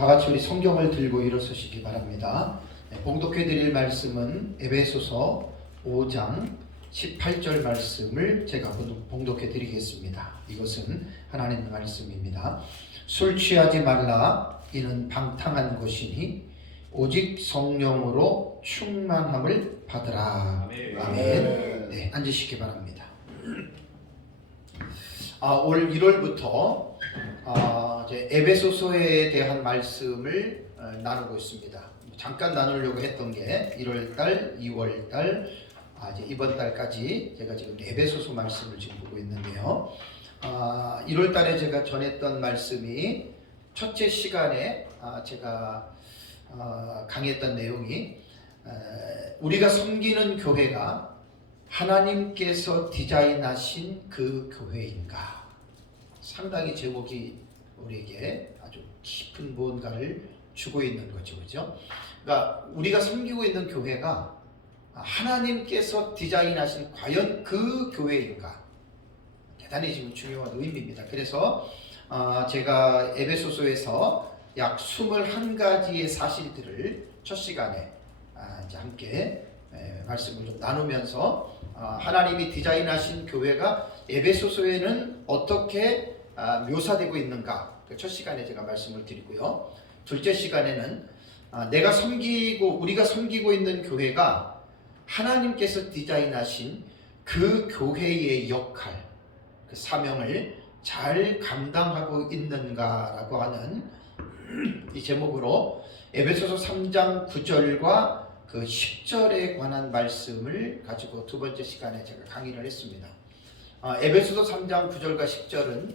다 같이 우리 성경을 들고 일어서시기 바랍니다. 봉독해 드릴 말씀은 에베소서 5장 18절 말씀을 제가 봉독해 드리겠습니다. 이것은 하나님의 말씀입니다. 술 취하지 말라. 이는 방탕한 것이니 오직 성령으로 충만함을 받으라. 아멘. 네, 앉으시기 바랍니다. 올 1월부터 이제 에베소서에 대한 말씀을 나누고 있습니다. 잠깐 나누려고 했던 게 1월달, 2월달, 이제 이번 달까지 제가 지금 에베소서 말씀을 지금 보고 있는데요. 1월달에 제가 전했던 말씀이 첫째 시간에 제가 강의했던 내용이 우리가 섬기는 교회가 하나님께서 디자인하신 그 교회인가. 상당히 제목이 우리에게 아주 깊은 무언가를 주고 있는 거죠, 그죠? 그러니까 우리가 섬기고 있는 교회가 하나님께서 디자인하신 과연 그 교회인가? 대단히 지금 중요한 의미입니다. 그래서 제가 에베소서에서 약 21가지의 사실들을 첫 시간에 이제 함께 말씀을 좀 나누면서 하나님이 디자인하신 교회가 에베소서에는 어떻게 묘사되고 있는가, 그 첫 시간에 제가 말씀을 드리고요. 둘째 시간에는 우리가 섬기고 있는 교회가 하나님께서 디자인하신 그 교회의 역할, 그 사명을 잘 감당하고 있는가라고 하는 이 제목으로 에베소서 3장 9절과 그 10절에 관한 말씀을 가지고 두 번째 시간에 제가 강의를 했습니다. 에베소서 3장 9절과 10절은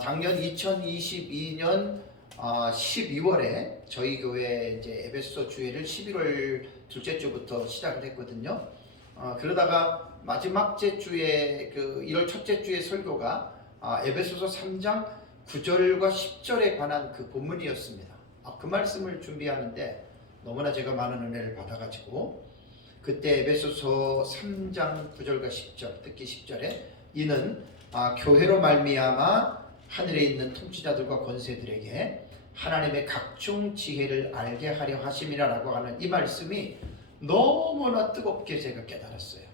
작년 2022년 12월에 저희 교회 이제 에베소서 주일을 11월 둘째 주부터 시작을 했거든요. 그러다가 마지막 주에 그 1월 첫째 주의 설교가 에베소서 3장 9절과 10절에 관한 그 본문이었습니다. 그 말씀을 준비하는데 너무나 제가 많은 은혜를 받아가지고 그때 에베소서 3장 9절과 10절, 특히 10절에 이는 교회로 말미암아 하늘에 있는 통치자들과 권세들에게 하나님의 각종 지혜를 알게 하려 하심이라라고 하는 이 말씀이 너무나 뜨겁게 제가 깨달았어요.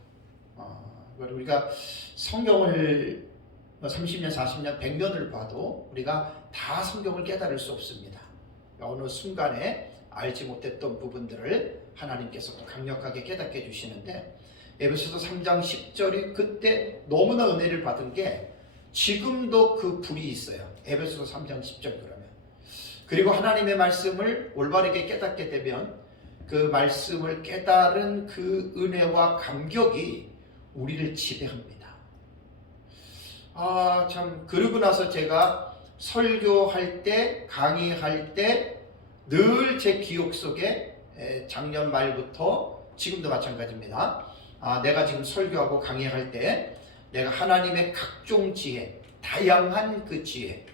우리가 성경을 30년, 40년, 100년을 봐도 우리가 다 성경을 깨달을 수 없습니다. 어느 순간에 알지 못했던 부분들을 하나님께서 강력하게 깨닫게 해주시는데 에베소서 3장 10절이 그때 너무나 은혜를 받은 게 지금도 그 불이 있어요. 에베소서 3장 10절 그러면. 그리고 하나님의 말씀을 올바르게 깨닫게 되면 그 말씀을 깨달은 그 은혜와 감격이 우리를 지배합니다. 참 그러고 나서 제가 설교할 때, 강의할 때 늘 제 기억 속에 작년 말부터 지금도 마찬가지입니다. 내가 지금 설교하고 강의할 때 내가 하나님의 각종 지혜, 다양한 그 지혜,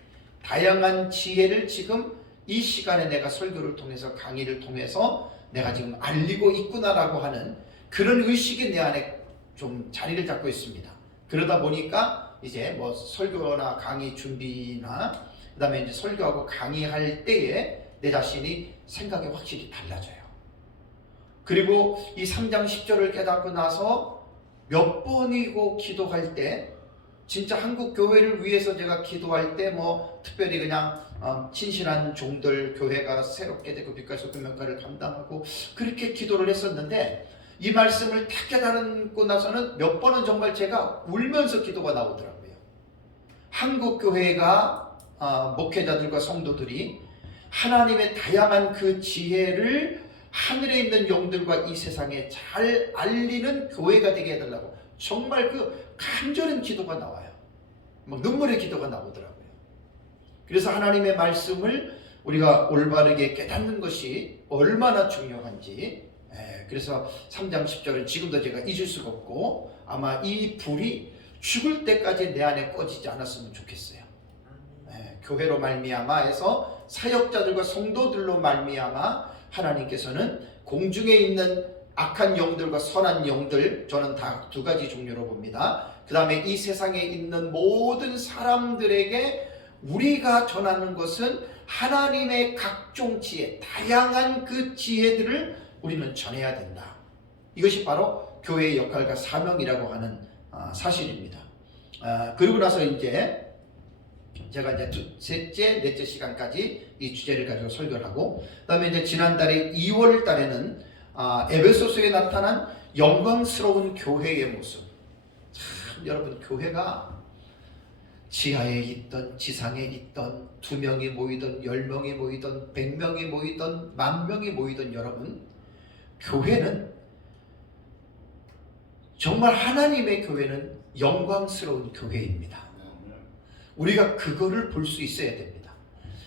다양한 지혜를 지금 이 시간에 내가 설교를 통해서 강의를 통해서 내가 지금 알리고 있구나라고 하는 그런 의식이 내 안에 좀 자리를 잡고 있습니다. 그러다 보니까 이제 뭐 설교나 강의 준비나 그다음에 이제 설교하고 강의할 때에 내 자신이 생각이 확실히 달라져요. 그리고 이 3장 10절을 깨닫고 나서 몇 번이고 기도할 때 진짜 한국 교회를 위해서 제가 기도할 때 뭐 특별히 그냥 친실한 종들 교회가 새롭게 되고 빛과 소금 역할을 감당하고 그렇게 기도를 했었는데 이 말씀을 다 깨달고 나서는 몇 번은 정말 제가 울면서 기도가 나오더라고요. 한국 교회가 목회자들과 성도들이 하나님의 다양한 그 지혜를 하늘에 있는 영들과 이 세상에 잘 알리는 교회가 되게 해달라고 정말 그 간절한 기도가 나와요. 막 눈물의 기도가 나오더라고요. 그래서 하나님의 말씀을 우리가 올바르게 깨닫는 것이 얼마나 중요한지, 그래서 3장 10절은 지금도 제가 잊을 수가 없고 아마 이 불이 죽을 때까지 내 안에 꺼지지 않았으면 좋겠어요. 교회로 말미암아 해서 사역자들과 성도들로 말미암아 하나님께서는 공중에 있는 악한 영들과 선한 영들, 저는 다 두 가지 종류로 봅니다. 그 다음에 이 세상에 있는 모든 사람들에게 우리가 전하는 것은 하나님의 각종 지혜, 다양한 그 지혜들을 우리는 전해야 된다. 이것이 바로 교회의 역할과 사명이라고 하는 사실입니다. 그리고 나서 이제 제가 이제 셋째, 넷째 시간까지 이 주제를 가지고 설교를 하고, 그다음에 이제 지난달에 2월 달에는 에베소서에 나타난 영광스러운 교회의 모습. 참 여러분, 교회가 지하에 있던 지상에 있던 2명이 모이던 10명이 모이던 100명이 모이던 10,000명이 모이던 여러분, 교회는 정말 하나님의 교회는 영광스러운 교회입니다. 우리가 그거를 볼 수 있어야 됩니다.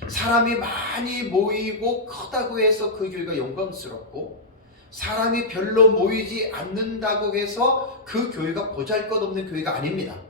사람이 많이 모이고 크다고 해서 그 교회가 영광스럽고, 사람이 별로 모이지 않는다고 해서 그 교회가 보잘것없는 교회가 아닙니다.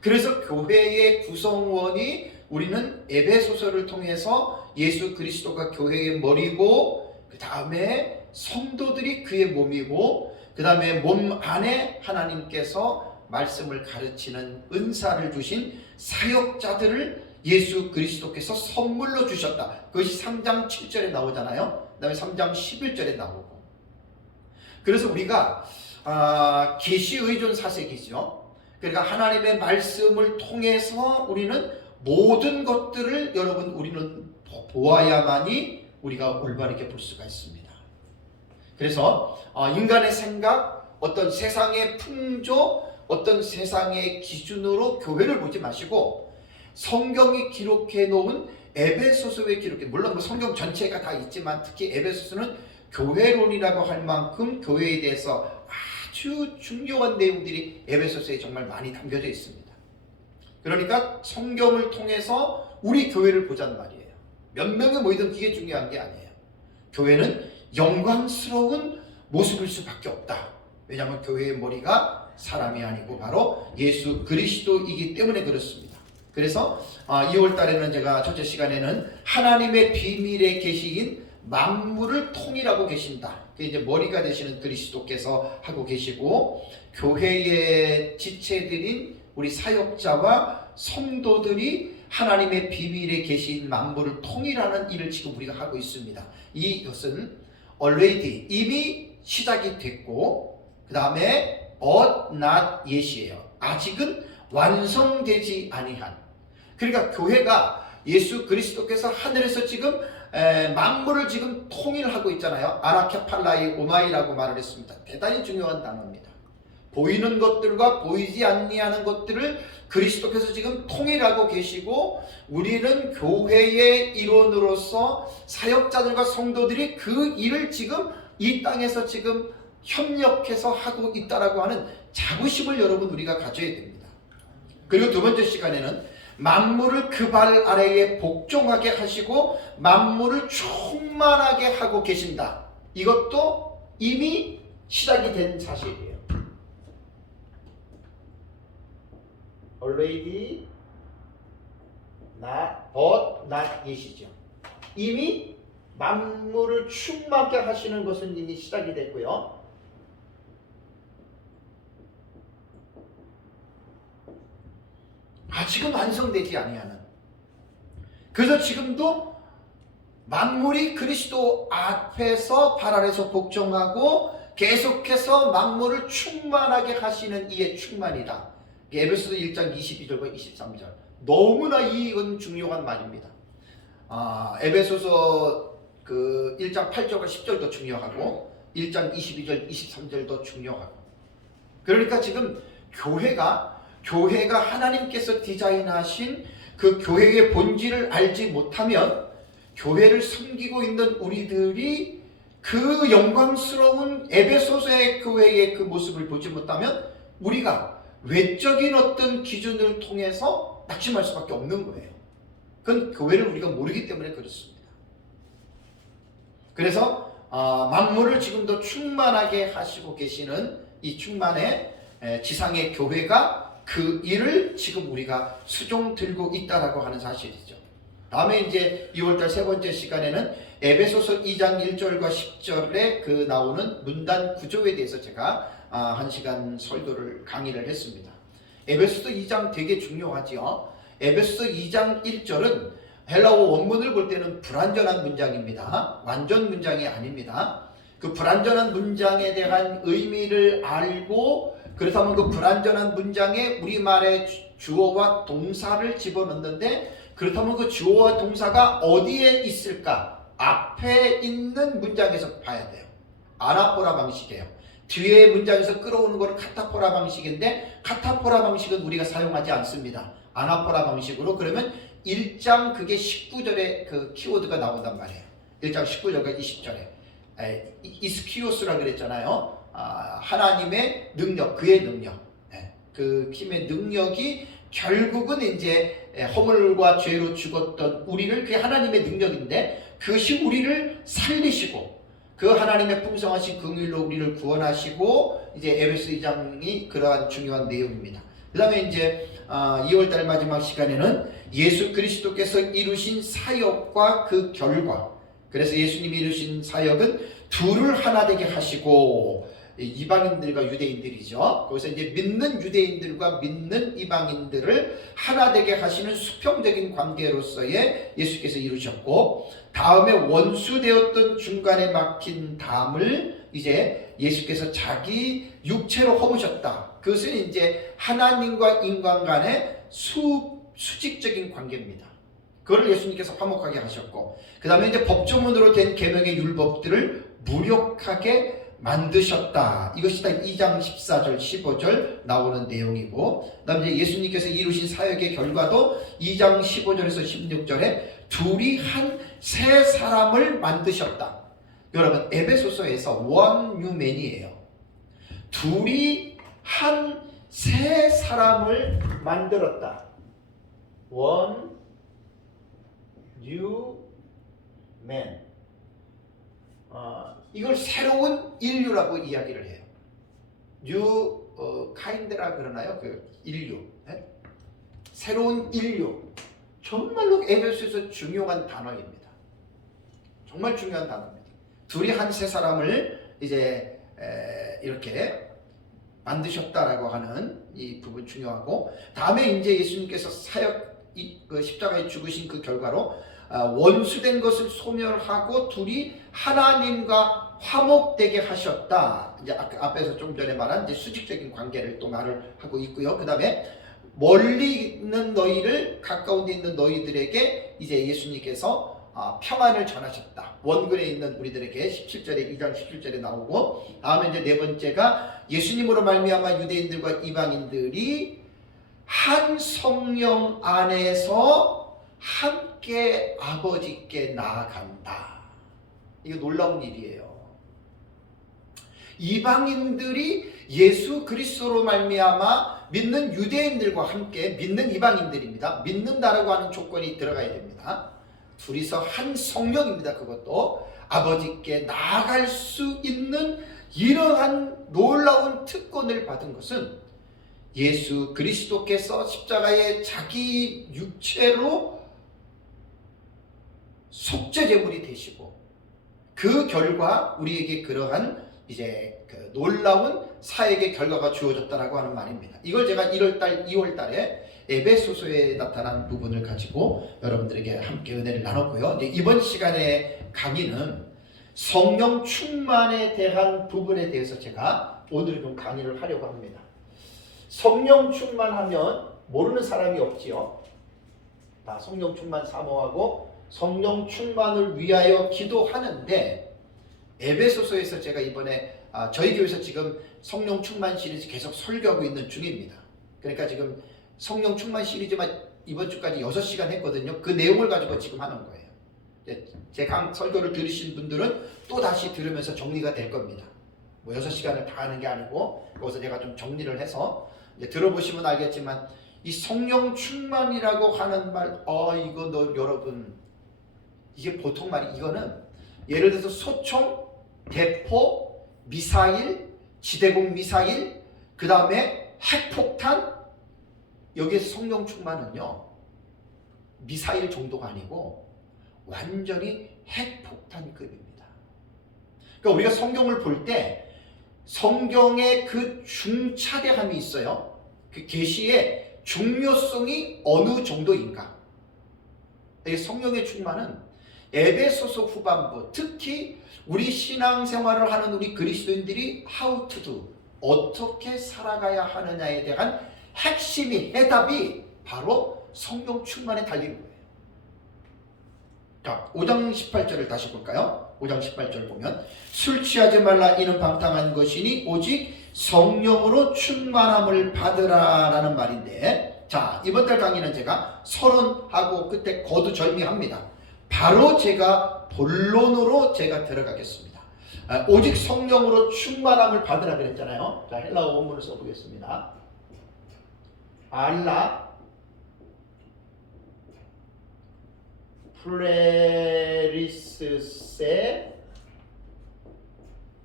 그래서 교회의 구성원이 우리는 에베소서를 통해서 예수 그리스도가 교회의 머리고, 그 다음에 성도들이 그의 몸이고, 그 다음에 몸 안에 하나님께서 말씀을 가르치는 은사를 주신 사역자들을 예수 그리스도께서 선물로 주셨다. 그것이 3장 7절에 나오잖아요. 그 다음에 3장 11절에 나오고. 그래서 우리가 계시의존 사색이죠. 그러니까 하나님의 말씀을 통해서 우리는 모든 것들을 여러분 우리는 보아야만이 우리가 올바르게 볼 수가 있습니다. 그래서 인간의 생각, 어떤 세상의 풍조, 어떤 세상의 기준으로 교회를 보지 마시고 성경이 기록해 놓은 에베소서에 기록해, 물론 성경 전체가 다 있지만 특히 에베소서는 교회론이라고 할 만큼 교회에 대해서 아주 중요한 내용들이 에베소서에 정말 많이 담겨져 있습니다. 그러니까 성경을 통해서 우리 교회를 보자는 말이에요. 몇 명이 모이든 그게 중요한 게 아니에요. 교회는 영광스러운 모습일 수밖에 없다. 왜냐하면 교회의 머리가 사람이 아니고 바로 예수 그리스도이기 때문에 그렇습니다. 그래서 2월 달에는 제가 첫째 시간에는 하나님의 비밀의 계시인 만물을 통일하고 계신다. 그게 이제 머리가 되시는 그리스도께서 하고 계시고, 교회의 지체들인 우리 사역자와 성도들이 하나님의 비밀의 계시인 만물을 통일하는 일을 지금 우리가 하고 있습니다. 이것은 already 이미 시작이 됐고, 그 다음에 but not yet이에요. 아직은 완성되지 아니한. 그러니까 교회가 예수 그리스도께서 하늘에서 지금 만물을 지금 통일하고 있잖아요. 아나케팔라이 오마이라고 말을 했습니다. 대단히 중요한 단어입니다. 보이는 것들과 보이지 아니하는 것들을 그리스도께서 지금 통일하고 계시고, 우리는 교회의 일원으로서 사역자들과 성도들이 그 일을 지금 이 땅에서 지금 협력해서 하고 있다라고 하는 자부심을 여러분 우리가 가져야 됩니다. 그리고 두 번째 시간에는 만물을 그 발 아래에 복종하게 하시고 만물을 충만하게 하고 계신다. 이것도 이미 시작이 된 사실이에요. already not but not yet이죠. 이미 만물을 충만하게 하시는 것은 이미 시작이 됐고요. 아직은 완성되지 아니하는. 그래서 지금도 만물이 그리스도 앞에서 발 아래서 복종하고 계속해서 만물을 충만하게 하시는 이의 충만이다. 에베소서 1장 22절과 23절. 너무나 이건 중요한 말입니다. 에베소서 그 1장 8절과 10절도 중요하고 1장 22절, 23절도 중요하고. 그러니까 지금 교회가 하나님께서 디자인하신 그 교회의 본질을 알지 못하면, 교회를 섬기고 있는 우리들이 그 영광스러운 에베소서의 교회의 그 모습을 보지 못하면 우리가 외적인 어떤 기준을 통해서 낙심할 수밖에 없는 거예요. 그건 교회를 우리가 모르기 때문에 그렇습니다. 그래서 만물을 지금도 충만하게 하시고 계시는 이 충만의 지상의 교회가 그 일을 지금 우리가 수종 들고 있다라고 하는 사실이죠. 다음에 이제 2월달 세 번째 시간에는 에베소서 2장 1절과 10절에 그 나오는 문단 구조에 대해서 제가 1시간 설교를 강의를 했습니다. 에베소서 2장 되게 중요하지요. 에베소서 2장 1절은 헬라어 원문을 볼 때는 불완전한 문장입니다. 완전 문장이 아닙니다. 그 불완전한 문장에 대한 의미를 알고 그렇다면 그 불완전한 문장에 우리말의 주어와 동사를 집어넣는데 그렇다면 그 주어와 동사가 어디에 있을까? 앞에 있는 문장에서 봐야 돼요. 아나포라 방식이에요. 뒤에 문장에서 끌어오는 것은 카타포라 방식인데 카타포라 방식은 우리가 사용하지 않습니다. 아나포라 방식으로 그러면 1장 그게 19절에 그 키워드가 나온단 말이에요. 1장 19절과 20절에 이스키오스라 그랬잖아요. 하나님의 능력, 그의 능력, 그 힘의 능력이 결국은 이제 허물과 죄로 죽었던 우리를 그게 하나님의 능력인데 그것이 우리를 살리시고 그 하나님의 풍성하신 긍휼로 우리를 구원하시고 이제 에베소 2장이 그러한 중요한 내용입니다. 그 다음에 이제 2월달 마지막 시간에는 예수 그리스도께서 이루신 사역과 그 결과, 그래서 예수님이 이루신 사역은 둘을 하나 되게 하시고 이방인들과 유대인들이죠. 거기서 이제 믿는 유대인들과 믿는 이방인들을 하나 되게 하시는 수평적인 관계로서의 예수께서 이루셨고 다음에 원수되었던 중간에 막힌 담을 이제 예수께서 자기 육체로 허무셨다. 그것은 이제 하나님과 인간 간의 수직적인 관계입니다. 그걸 예수님께서 화목하게 하셨고 그 다음에 이제 법조문으로 된 계명의 율법들을 무력하게 만드셨다. 이것이 다 2장 14절 15절 나오는 내용이고 그 다음에 이제 예수님께서 이루신 사역의 결과도 2장 15절에서 16절에 둘이 한 새 사람을 만드셨다. 여러분 에베소서에서 원 뉴맨이에요. 둘이 한 새 사람을 만들었다. 원 뉴 맨. 이걸 새로운 인류라고 이야기를 해요. 뉴 카인드라 그러나요? 그 인류. 네? 새로운 인류. 정말로 에베소에서 중요한 단어입니다. 정말 중요한 단어입니다. 둘이 한 세 사람을 이제 이렇게 만드셨다라고 하는 이 부분 중요하고 다음에 이제 예수님께서 사역 그 십자가에 죽으신 그 결과로 원수된 것을 소멸하고 둘이 하나님과 화목되게 하셨다. 이제 앞에서 좀 전에 말한 이제 수직적인 관계를 또 말을 하고 있고요. 그 다음에 멀리 있는 너희를 가까운 데 있는 너희들에게 이제 예수님께서 평안을 전하셨다. 원근에 있는 우리들에게 17절에 2장 17절에 나오고 다음에 이제 네 번째가 예수님으로 말미암아 유대인들과 이방인들이 한 성령 안에서 함께 아버지께 나아간다. 이거 놀라운 일이에요. 이방인들이 예수 그리스도로 말미암아 믿는 유대인들과 함께 믿는 이방인들입니다. 믿는다라고 하는 조건이 들어가야 됩니다. 둘이서 한 성령입니다. 그것도 아버지께 나아갈 수 있는 이러한 놀라운 특권을 받은 것은 예수 그리스도께서 십자가에 자기 육체로 속죄제물이 되시고 그 결과 우리에게 그러한 이제 그 놀라운 사역의 결과가 주어졌다라고 하는 말입니다. 이걸 제가 1월달, 2월달에 에베소서에 나타난 부분을 가지고 여러분들에게 함께 은혜를 나눴고요. 이제 이번 시간의 강의는 성령 충만에 대한 부분에 대해서 제가 오늘 좀 강의를 하려고 합니다. 성령 충만하면 모르는 사람이 없지요. 다 성령 충만 사모하고 성령 충만을 위하여 기도하는데 에베소서에서 제가 이번에 저희 교회에서 지금 성령 충만 시리즈 계속 설교하고 있는 중입니다. 그러니까 지금 성령 충만 시리즈만 이번 주까지 6시간 했거든요. 그 내용을 가지고 지금 하는 거예요. 제 설교를 들으신 분들은 또 다시 들으면서 정리가 될 겁니다. 뭐 6시간을 다 하는 게 아니고 거기서 제가 좀 정리를 해서 이제 들어보시면 알겠지만 이 성령 충만이라고 하는 말, 이거 여러분 이게 보통 말이 이거는 예를 들어서 소총, 대포, 미사일, 지대공 미사일, 그 다음에 핵폭탄, 여기에서 성령 충만은요 미사일 정도가 아니고 완전히 핵폭탄급입니다. 그러니까 우리가 성경을 볼 때 성경의 그 중차대함이 있어요. 그 계시의 중요성이 어느 정도인가. 이 성령의 충만은 에베소서 후반부, 특히 우리 신앙생활을 하는 우리 그리스도인들이 how to do, 어떻게 살아가야 하느냐에 대한 핵심이, 해답이 바로 성령 충만에 달리는 거예요. 자, 5장 18절을 다시 볼까요? 5장 18절 보면 술 취하지 말라 이는 방탕한 것이니 오직 성령으로 충만함을 받으라 라는 말인데, 자, 이번 달 강의는 제가 서론하고 끝에 거두절미합니다. 바로 제가 본론으로 제가 들어가겠습니다. 오직 성령으로 충만함을 받으라 그랬잖아요. 자, 헬라어 원문을 써보겠습니다. 알라 플레리스세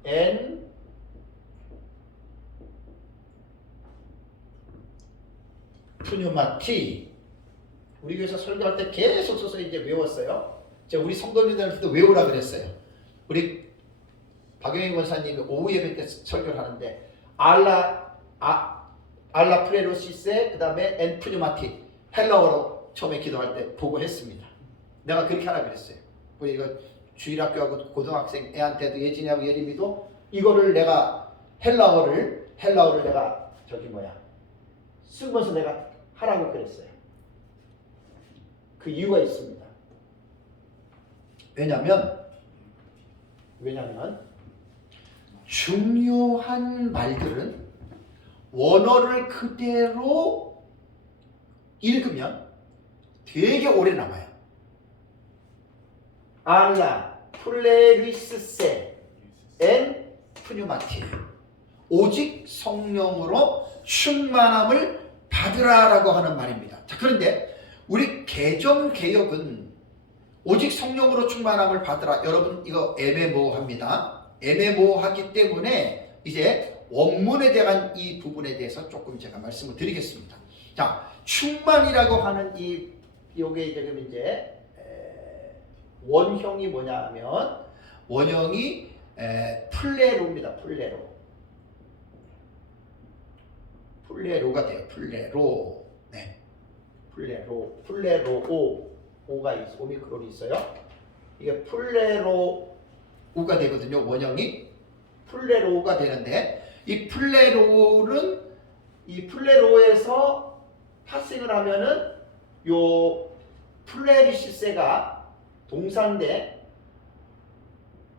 엔 푸뉴마티. 우리 교회에서 설교할 때 계속 써서 이제 외웠어요. 제가 우리 성도님들한테도 외우라 그랬어요. 우리 박영희 권사님이 오후 예배 때 설교를 하는데 알라 프레로시세 그 다음에 엔 푸뉴마티 헬라어로 처음에 기도할 때 보고 했습니다. 내가 그렇게 하라 그랬어요. 우리 이거 주일학교하고 고등학생 애한테도 예진이하고 예림이도 이거를 내가 헬라어를 내가 쓰면서 내가 하라고 그랬어요. 그 이유가 있습니다. 왜냐면 중요한 말들은 원어를 그대로 읽으면 되게 오래 남아요. 알라 플레리스세 엔 푸뉴마티, 오직 성령으로 충만함을 받으라라고 하는 말입니다. 자, 그런데 우리 개정개혁은 오직 성령으로 충만함을 받으라. 여러분 이거 애매모호합니다. 애매모호하기 때문에 이제 원문에 대한 이 부분에 대해서 조금 제가 말씀을 드리겠습니다. 자, 충만이라고 하는 요게 지금 이제 원형이 뭐냐면 원형이 플레로입니다. 플레로가 돼요. 플레로. 네. 플레로오. 오가 있어. 오미크론이 있어요. 이게 플레로우가 되거든요. 원형이 플레로우가 되는데 이 플레로에서 파싱을 하면은 요 플레리시세가 동사인데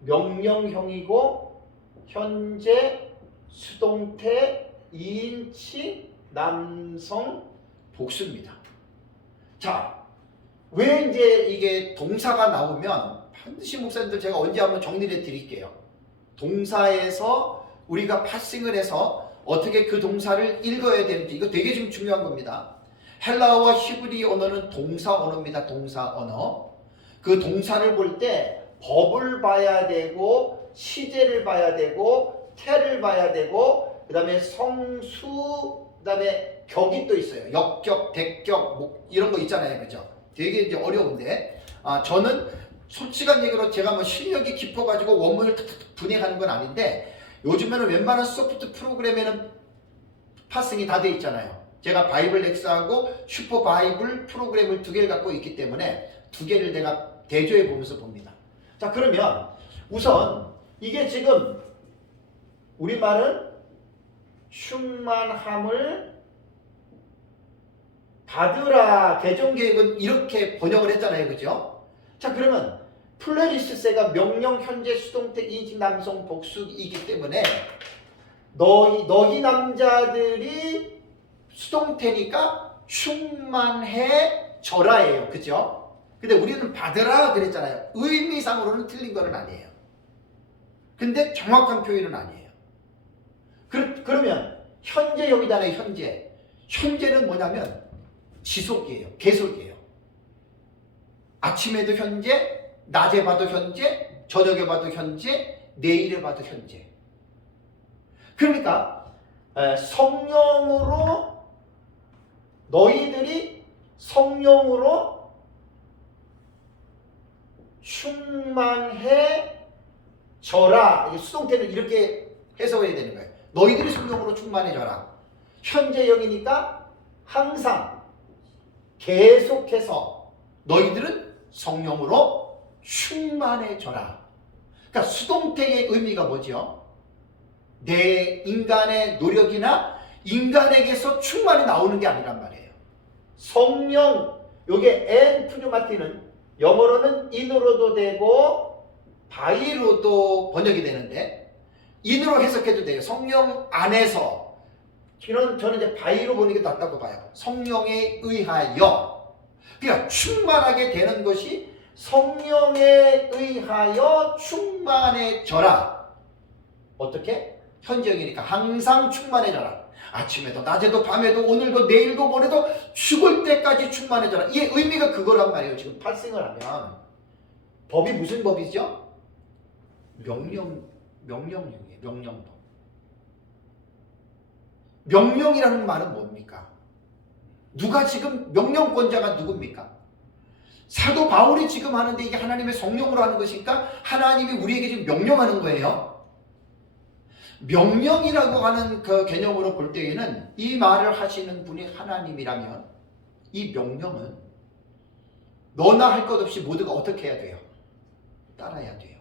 명령형이고 현재 수동태 2인칭 남성 복수입니다. 자, 왜 이제 이게 동사가 나오면 반드시 목사님들 제가 언제 한번 정리를 해 드릴게요. 동사에서 우리가 파싱을 해서 어떻게 그 동사를 읽어야 되는지, 이거 되게 좀 중요한 겁니다. 헬라어와 히브리 언어는 동사 언어입니다. 동사 언어. 그 동사를 볼 때 법을 봐야 되고 시제를 봐야 되고 태를 봐야 되고 그 다음에 성수, 그 다음에 격이 또 있어요. 역격, 대격, 이런 거 있잖아요. 그죠? 되게 이제 어려운데, 저는 솔직한 얘기로 제가 뭐 실력이 깊어가지고 원문을 분해하는 건 아닌데, 요즘에는 웬만한 소프트 프로그램에는 파싱이 다 돼 있잖아요. 제가 바이블 렉스하고 슈퍼 바이블 프로그램을 2개를 갖고 있기 때문에 2개를 내가 대조해 보면서 봅니다. 자, 그러면 우선 이게 지금 우리말은 충만함을 받으라, 개정계획은 이렇게 번역을 했잖아요. 그죠? 자, 그러면 플레리스세가 명령 현재 수동태 2인칭 남성 복수이기 때문에 너희 남자들이 수동태니까 충만해져라예요. 그죠? 근데 우리는 받으라 그랬잖아요. 의미상으로는 틀린 건 아니에요. 근데 정확한 표현은 아니에요. 그러면 현재형이잖아요. 현재는 뭐냐면 지속이에요. 계속이에요. 아침에도 현재, 낮에 봐도 현재, 저녁에 봐도 현재, 내일에 봐도 현재. 그러니까 성령으로, 너희들이 성령으로 충만해져라. 수동태는 이렇게 해석해야 되는 거예요. 너희들이 성령으로 충만해져라. 현재형이니까 항상 계속해서 너희들은 성령으로 충만해져라. 그러니까 수동태의 의미가 뭐죠? 내 인간의 노력이나 인간에게서 충만이 나오는 게 아니란 말이에요. 성령, 요게 엔 푸뉴마티는 영어로는 인으로도 되고 바이로도 번역이 되는데 인으로 해석해도 돼요. 성령 안에서. 저는 이제 바이로 보는 게 낫다고 봐요. 성령에 의하여. 그러니까 충만하게 되는 것이 성령에 의하여 충만해져라. 어떻게? 현재형이니까 항상 충만해져라. 아침에도 낮에도 밤에도 오늘도 내일도 모레도 죽을 때까지 충만해져라. 이 의미가 그거란 말이에요. 지금 발생을 하면 법이 무슨 법이죠? 명령형이에요. 명령법. 명령이라는 말은 뭡니까? 누가 지금 명령권자가 누굽니까? 사도 바울이 지금 하는데 이게 하나님의 성령으로 하는 것이니까 하나님이 우리에게 지금 명령하는 거예요. 명령이라고 하는 그 개념으로 볼 때에는 이 말을 하시는 분이 하나님이라면 이 명령은 너나 할 것 없이 모두가 어떻게 해야 돼요? 따라야 돼요.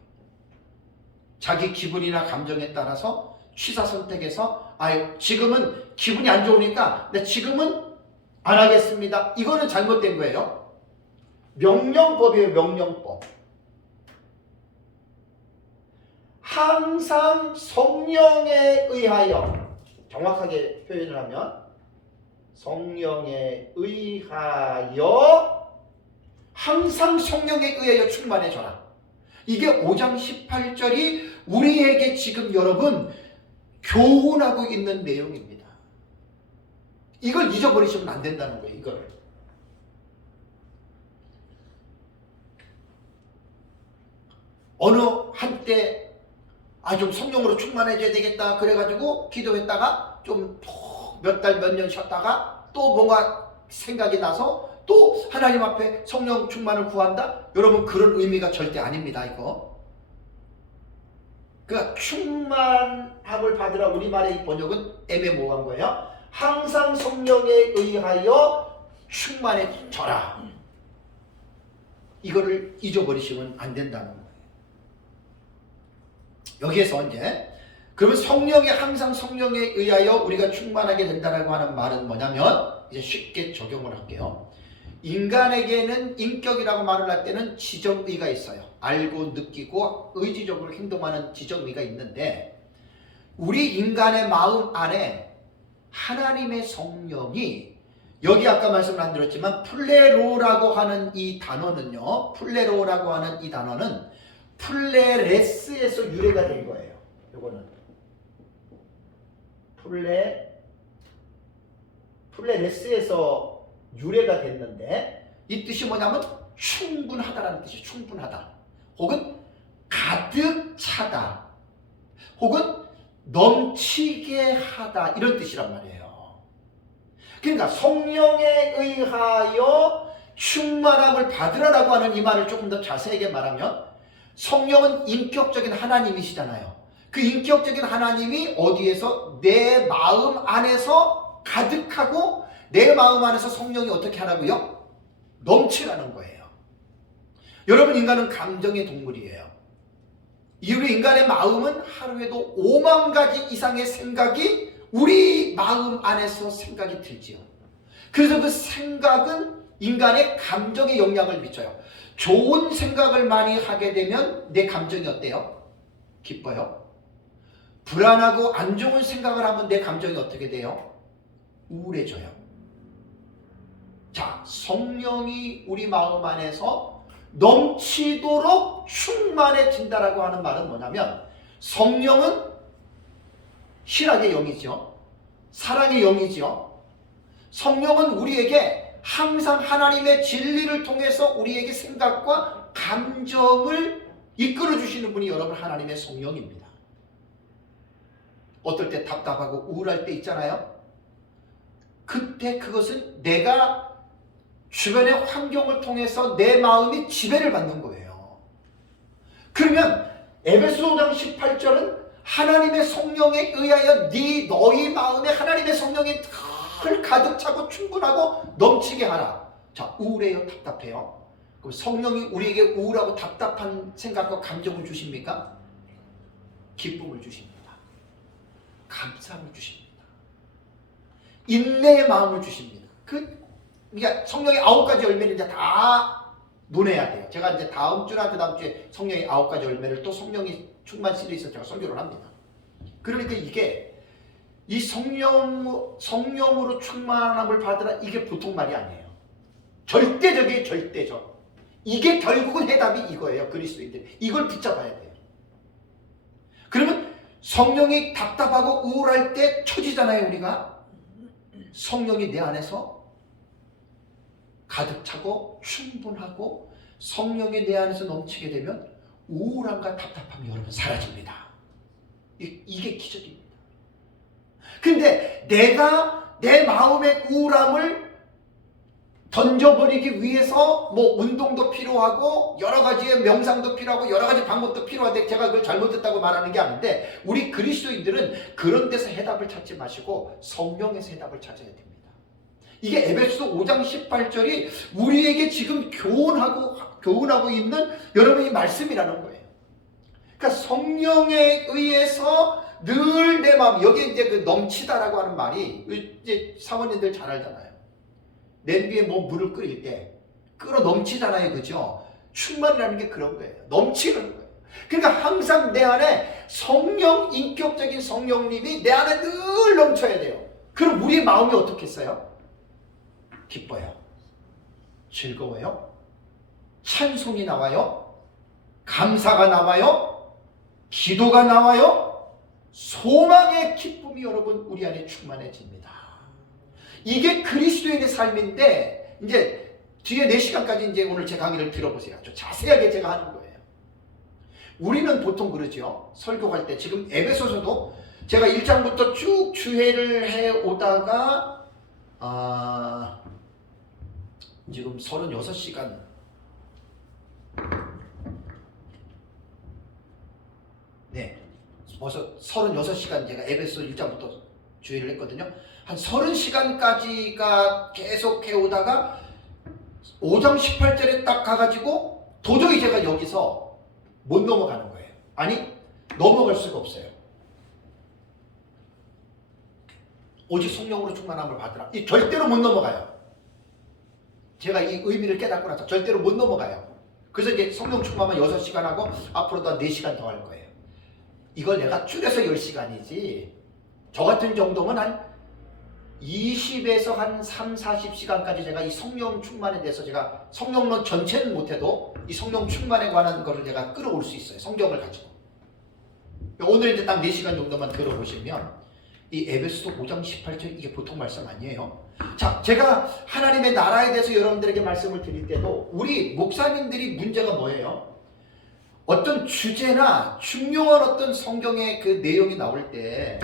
자기 기분이나 감정에 따라서 취사 선택해서 지금은 기분이 안 좋으니까 지금은 안 하겠습니다. 이거는 잘못된 거예요. 명령법이에요. 명령법. 항상 성령에 의하여, 정확하게 표현을 하면 성령에 의하여, 항상 성령에 의하여 충만해져라. 이게 5장 18절이 우리에게 지금 여러분 교훈하고 있는 내용입니다. 이걸 잊어버리시면 안 된다는 거예요. 이거를. 어느 한때 좀 성령으로 충만해져야 되겠다 그래가지고 기도했다가 좀 몇 달 몇 년 쉬었다가 또 뭔가 생각이 나서 또 하나님 앞에 성령 충만을 구한다? 여러분 그런 의미가 절대 아닙니다. 이거. 그러니까 충만함을 받으라 우리말의 번역은 애매모호한 거예요. 항상 성령에 의하여 충만해져라. 이거를 잊어버리시면 안 된다는 거예요. 여기에서 이제 그러면 항상 성령에 의하여 우리가 충만하게 된다라고 하는 말은 뭐냐면 이제 쉽게 적용을 할게요. 인간에게는 인격이라고 말을 할 때는 지정의가 있어요. 알고 느끼고 의지적으로 행동하는 지정의가 있는데 우리 인간의 마음 안에 하나님의 성령이 여기 아까 말씀을 안 드렸지만 플레로라고 하는 이 단어는요. 플레로라고 하는 이 단어는 플레레스에서 유래가 된 거예요. 요거는 플레레스에서 유래가 됐는데 이 뜻이 뭐냐면 충분하다라는 뜻이 충분하다. 혹은 가득 차다. 혹은 넘치게 하다. 이런 뜻이란 말이에요. 그러니까 성령에 의하여 충만함을 받으라라고 하는 이 말을 조금 더 자세하게 말하면 성령은 인격적인 하나님이시잖아요. 그 인격적인 하나님이 어디에서? 내 마음 안에서 가득하고 내 마음 안에서 성령이 어떻게 하라고요? 넘치라는 거예요. 여러분 인간은 감정의 동물이에요. 우리 인간의 마음은 하루에도 5만 가지 이상의 생각이 우리 마음 안에서 생각이 들지요. 그래서 그 생각은 인간의 감정에 영향을 미쳐요. 좋은 생각을 많이 하게 되면 내 감정이 어때요? 기뻐요. 불안하고 안 좋은 생각을 하면 내 감정이 어떻게 돼요? 우울해져요. 자, 성령이 우리 마음 안에서 넘치도록 충만해진다라고 하는 말은 뭐냐면 성령은 희락의 영이죠. 사랑의 영이죠. 성령은 우리에게 항상 하나님의 진리를 통해서 우리에게 생각과 감정을 이끌어 주시는 분이 여러분 하나님의 성령입니다. 어떨 때 답답하고 우울할 때 있잖아요. 그때 그것은 내가 주변의 환경을 통해서 내 마음이 지배를 받는 거예요. 그러면 에베소 5장 18절은 하나님의 성령에 의하여 너희 마음에 하나님의 성령이 늘 가득 차고 충분하고 넘치게 하라. 자, 우울해요? 답답해요? 그럼 성령이 우리에게 우울하고 답답한 생각과 감정을 주십니까? 기쁨을 주십니다. 감사함을 주십니다. 인내의 마음을 주십니다. 그러니까 성령의 9가지 열매를 이제 다 논해야 돼요. 제가 이제 다음 주나 그 다음 주에 성령의 9가지 열매를 또 성령이 충만 시리즈에서 제가 설교를 합니다. 그러니까 이게 이 성령으로 충만함을 받으라, 이게 보통 말이 아니에요. 절대적이에요. 절대적. 이게 결국은 해답이 이거예요. 그리스도인들. 이걸 붙잡아야 돼요. 그러면 성령이 답답하고 우울할 때 처지잖아요. 우리가. 성령이 내 안에서 가득 차고 충분하고 성령이 내 안에서 넘치게 되면 우울함과 답답함이 여러분 사라집니다. 이게 기적입니다. 근데 내가 내 마음의 우울함을 던져버리기 위해서 뭐 운동도 필요하고 여러 가지의 명상도 필요하고 여러 가지 방법도 필요한데, 제가 그걸 잘못했다고 말하는 게 아닌데, 우리 그리스도인들은 그런 데서 해답을 찾지 마시고 성령에서 해답을 찾아야 됩니다. 이게 에베소서 5장 18절이 우리에게 지금 교훈하고 있는 여러분의 말씀이라는 거예요. 그러니까 성령에 의해서 늘 내 마음, 여기 이제 그 넘치다라고 하는 말이 이제 사모님들 잘 알잖아요. 냄비에 뭐 물을 끓일 때 끓어 넘치잖아요. 그죠? 충만이라는 게 그런 거예요. 넘치는 거예요. 그러니까 항상 내 안에 성령, 인격적인 성령님이 내 안에 늘 넘쳐야 돼요. 그럼 우리의 마음이 어떻겠어요? 기뻐요. 즐거워요. 찬송이 나와요. 감사가 나와요. 기도가 나와요. 소망의 기쁨이 여러분 우리 안에 충만해집니다. 이게 그리스도인의 삶인데, 이제 뒤에 4시간까지 이제 오늘 제 강의를 들어보세요. 아주 자세하게 제가 하는 거예요. 우리는 보통 그러죠. 설교할 때 지금 에베소서도 제가 1장부터 쭉 주회를 해 오다가 지금 36시간 벌써 36시간 제가 에베소 1장부터 주의를 했거든요. 한 30시간까지가 계속 해오다가 5장 18절에 딱 가가지고 도저히 제가 여기서 못 넘어가는 거예요. 아니, 넘어갈 수가 없어요. 오직 성령으로 충만함을 받으라. 이 절대로 못 넘어가요. 제가 이 의미를 깨닫고 나서 절대로 못 넘어가요. 그래서 이제 성령 충만만 6시간 하고 앞으로도 한 4시간 더 할 거예요. 이걸 내가 줄여서 10시간이지, 저 같은 정도면 한 20에서 한 3, 40시간까지 제가 이 성령 충만에 대해서 제가 성령론 전체는 못해도 이 성령 충만에 관한 것을 제가 끌어올 수 있어요. 성경을 가지고. 오늘 이제 딱 4시간 정도만 들어보시면 이 에베소서 5장 18절, 이게 보통 말씀 아니에요. 자, 제가 하나님의 나라에 대해서 여러분들에게 말씀을 드릴 때도 우리 목사님들이 문제가 뭐예요? 어떤 주제나 중요한 어떤 성경의 그 내용이 나올 때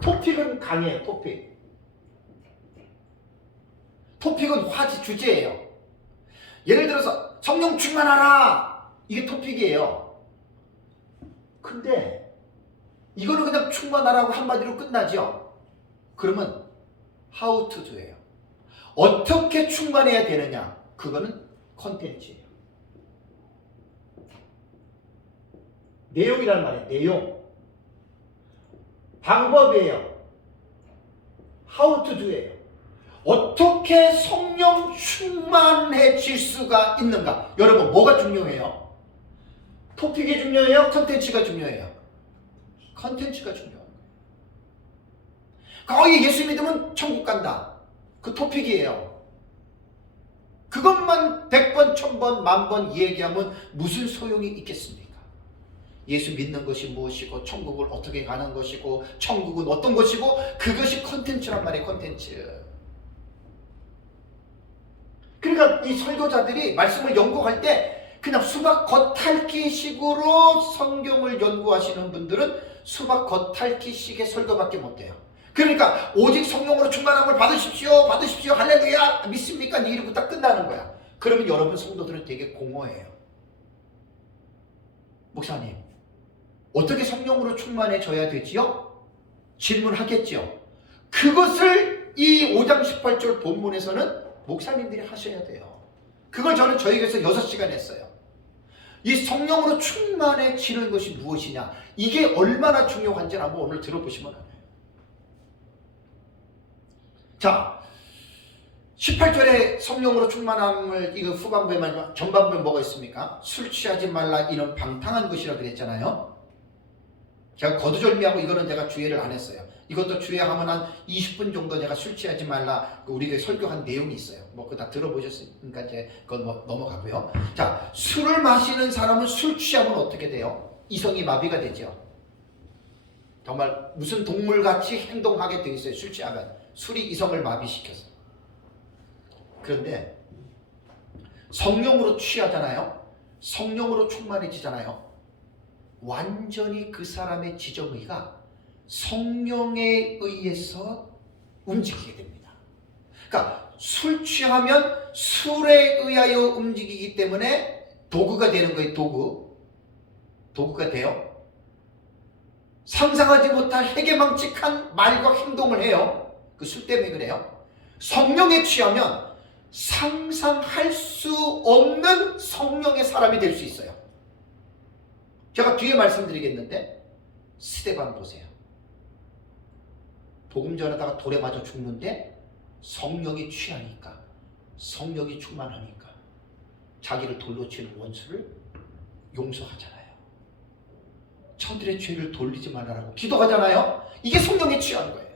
토픽은 강해요. 토픽은 주제예요. 예를 들어서 성령 충만하라, 이게 토픽이에요. 근데 이거는 그냥 충만하라고 한마디로 끝나죠. 그러면 how to do예요. 어떻게 충만해야 되느냐, 그거는 컨텐츠예요. 내용이란 말이에요. 내용. 방법이에요. how to do예요. 어떻게 성령 충만해질 수가 있는가. 여러분, 뭐가 중요해요? 토픽이 중요해요? 컨텐츠가 중요해요? 컨텐츠가 중요해요. 거기 예수 믿으면 천국 간다, 그 토픽이에요. 그것만 100번, 1000번, 10,000번 얘기하면 무슨 소용이 있겠습니까? 예수 믿는 것이 무엇이고, 천국을 어떻게 가는 것이고, 천국은 어떤 것이고, 그것이 컨텐츠란 말이에요. 컨텐츠. 그러니까 이 설교자들이 말씀을 연구할 때 그냥 수박 겉핥기식으로 성경을 연구하시는 분들은 수박 겉핥기식의 설교밖에 못해요. 그러니까 오직 성령으로 충만함을 받으십시오, 받으십시오, 할렐루야, 믿습니까? 이러고 딱 끝나는 거야. 그러면 여러분 성도들은 되게 공허해요. 목사님, 어떻게 성령으로 충만해져야 되지요? 질문하겠죠. 그것을 이 5장 18절 본문에서는 목사님들이 하셔야 돼요. 그걸 저는 저희 교회에서 6시간 했어요. 이 성령으로 충만해지는 것이 무엇이냐, 이게 얼마나 중요한지 한번 오늘 들어보시면 알아요. 자, 18절에 성령으로 충만함을 이거 후반부에 말하면 전반부에 뭐가 있습니까? 술 취하지 말라, 이런 방탕한 것이라 그랬잖아요. 제가 거두절미하고 이거는 제가 주의를 안 했어요. 이것도 주의하면 한 20분 정도 제가 술 취하지 말라, 우리 교회 설교한 내용이 있어요. 뭐 그거 다 들어보셨으니까 이제 그건 뭐 넘어가고요. 자, 술을 마시는 사람은 술 취하면 어떻게 돼요? 이성이 마비가 되죠. 정말 무슨 동물같이 행동하게 돼 있어요. 술 취하면 술이 이성을 마비시켜서. 그런데 성령으로 취하잖아요. 성령으로 충만해지잖아요. 완전히 그 사람의 지정의가 성령에 의해서 움직이게 됩니다. 그러니까 술 취하면 술에 의하여 움직이기 때문에 도구가 되는 거예요. 도구가 돼요. 상상하지 못할 해괴망측한 말과 행동을 해요. 그 술 때문에 그래요. 성령에 취하면 상상할 수 없는 성령의 사람이 될 수 있어요. 제가 뒤에 말씀드리겠는데, 스데반 보세요. 복음 전하다가 돌에 맞아 죽는데 성령이 취하니까, 성령이 충만하니까 자기를 돌로 치는 원수를 용서하잖아요. 저들의 죄를 돌리지 말라고 기도하잖아요. 이게 성령에 취하는 거예요.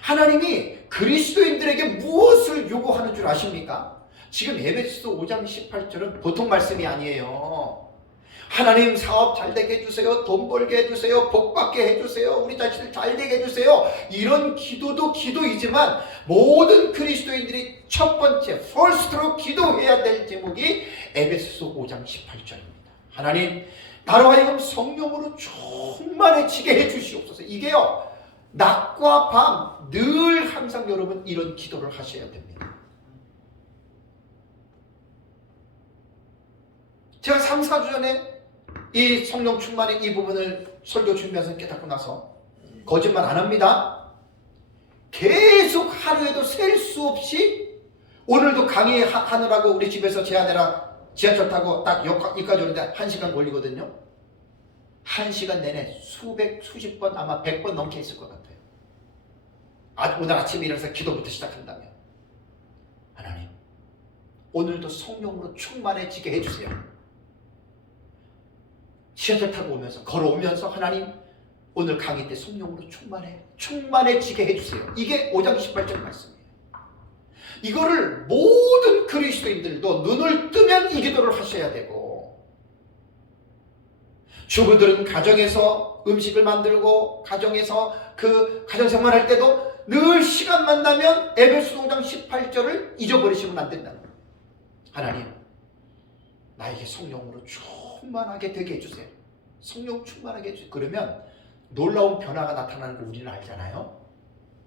하나님이 그리스도인들에게 무엇을 요구하는 줄 아십니까? 지금 에베소서 5장 18절은 보통 말씀이 아니에요. 하나님 사업 잘 되게 해주세요. 돈 벌게 해주세요. 복 받게 해주세요. 우리 자신을 잘 되게 해주세요. 이런 기도도 기도이지만 모든 그리스도인들이 첫 번째 first로 기도해야 될 제목이 에베소서 5장 18절입니다. 하나님 나로 하여금 성령으로 충만해지게 해주시옵소서. 이게요, 낮과 밤 늘 항상 여러분 이런 기도를 하셔야 됩니다. 제가 3, 4주 전에 이 성령 충만의 이 부분을 설교 준비해서 깨닫고 나서 거짓말 안 합니다. 계속 하루에도 셀 수 없이, 오늘도 강의하느라고 우리 집에서 제 아내랑 지하철 타고 딱 여기까지 오는데 1시간 걸리거든요. 1시간 내내 수십 번, 아마 100번 넘게 있을 것 같아요. 오늘 아침에 일어나서 기도부터 시작한다면, 하나님 오늘도 성령으로 충만해지게 해주세요. 지하철 타고 오면서, 걸어오면서 하나님 오늘 강의 때 성령으로 충만해지게 해주세요. 이게 5장 18절 말씀이에요. 이거를 모든 그리스도인들도 눈을 뜨면 이 기도를 하셔야 되고, 주부들은 가정에서 음식을 만들고 가정에서 그 가정생활할 때도 늘 시간만 나면 에베소 5장 18절을 잊어버리시면 안 된다는 거예요. 하나님 나에게 성령으로 충만하게 되게 해주세요. 성령 충만하게 해주세요. 그러면 놀라운 변화가 나타나는 걸 우리는 알잖아요.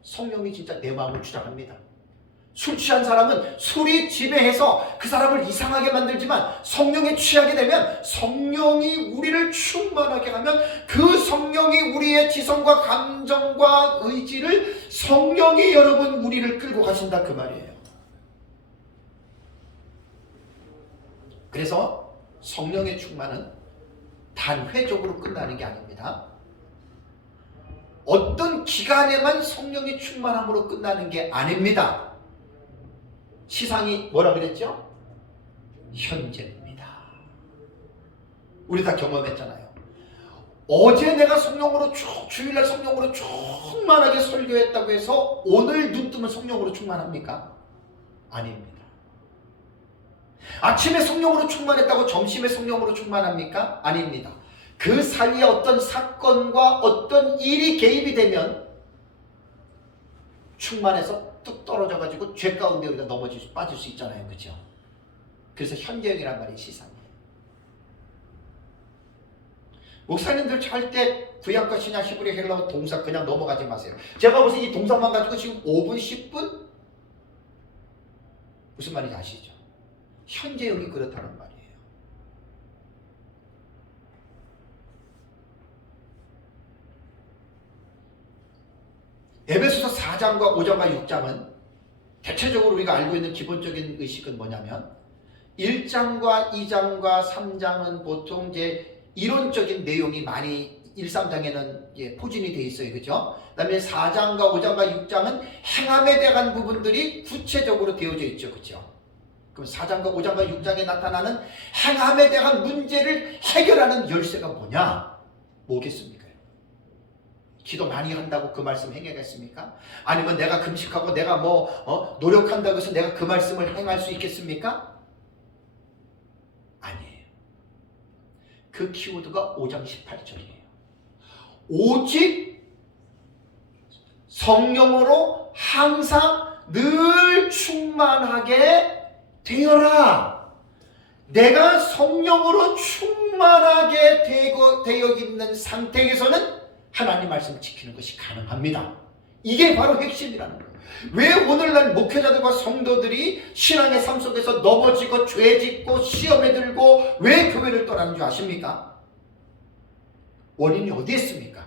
성령이 진짜 내 마음을 주장합니다. 술 취한 사람은 술이 지배해서 그 사람을 이상하게 만들지만, 성령에 취하게 되면 성령이 우리를 충만하게 하면 그 성령이 우리의 지성과 감정과 의지를, 성령이 여러분 우리를 끌고 가신다 그 말이에요. 그래서 성령의 충만은 단회적으로 끝나는 게 아닙니다. 어떤 기간에만 성령의 충만함으로 끝나는 게 아닙니다. 시상이 뭐라 그랬죠? 현재입니다. 우리 다 경험했잖아요. 어제 내가 성령으로 주일날 성령으로 충만하게 설교했다고 해서 오늘 눈 뜨면 성령으로 충만합니까? 아닙니다. 아침에 성령으로 충만했다고 점심에 성령으로 충만합니까? 아닙니다. 그 사이에 어떤 사건과 어떤 일이 개입이 되면 충만해서 뚝 떨어져가지고 죄 가운데 우리가 빠질 수 있잖아요. 그렇죠? 그래서 현재형이란 말이 시상이에요. 목사님들 절대 구약과 신약 히브리 헬라어 동사 그냥 넘어가지 마세요. 제가 무슨 이 동사만 가지고 지금 5분, 10분? 무슨 말인지 아시죠? 현재형이 그렇다는 말이에요. 에베소서 4장과 5장과 6장은 대체적으로 우리가 알고 있는 기본적인 의식은 뭐냐면, 1장과 2장과 3장은 보통 이제 이론적인 내용이 많이 1, 3장에는 포진이 되어 있어요. 그죠? 그 다음에 4장과 5장과 6장은 행함에 대한 부분들이 구체적으로 되어져 있죠. 그죠? 그럼 4장과 5장과 6장에 나타나는 행함에 대한 문제를 해결하는 열쇠가 뭐냐? 뭐겠습니까? 기도 많이 한다고 그 말씀 행하겠습니까? 아니면 내가 금식하고 내가 노력한다고 해서 내가 그 말씀을 행할 수 있겠습니까? 아니에요. 그 키워드가 5장 18절이에요. 오직 성령으로 항상 늘 충만하게 되어라. 내가 성령으로 충만하게 되어 있는 상태에서는 하나님 말씀 지키는 것이 가능합니다. 이게 바로 핵심이라는 거예요. 왜 오늘날 목회자들과 성도들이 신앙의 삶 속에서 넘어지고 죄 짓고 시험에 들고 왜 교회를 떠나는 줄 아십니까? 원인이 어디에 있습니까?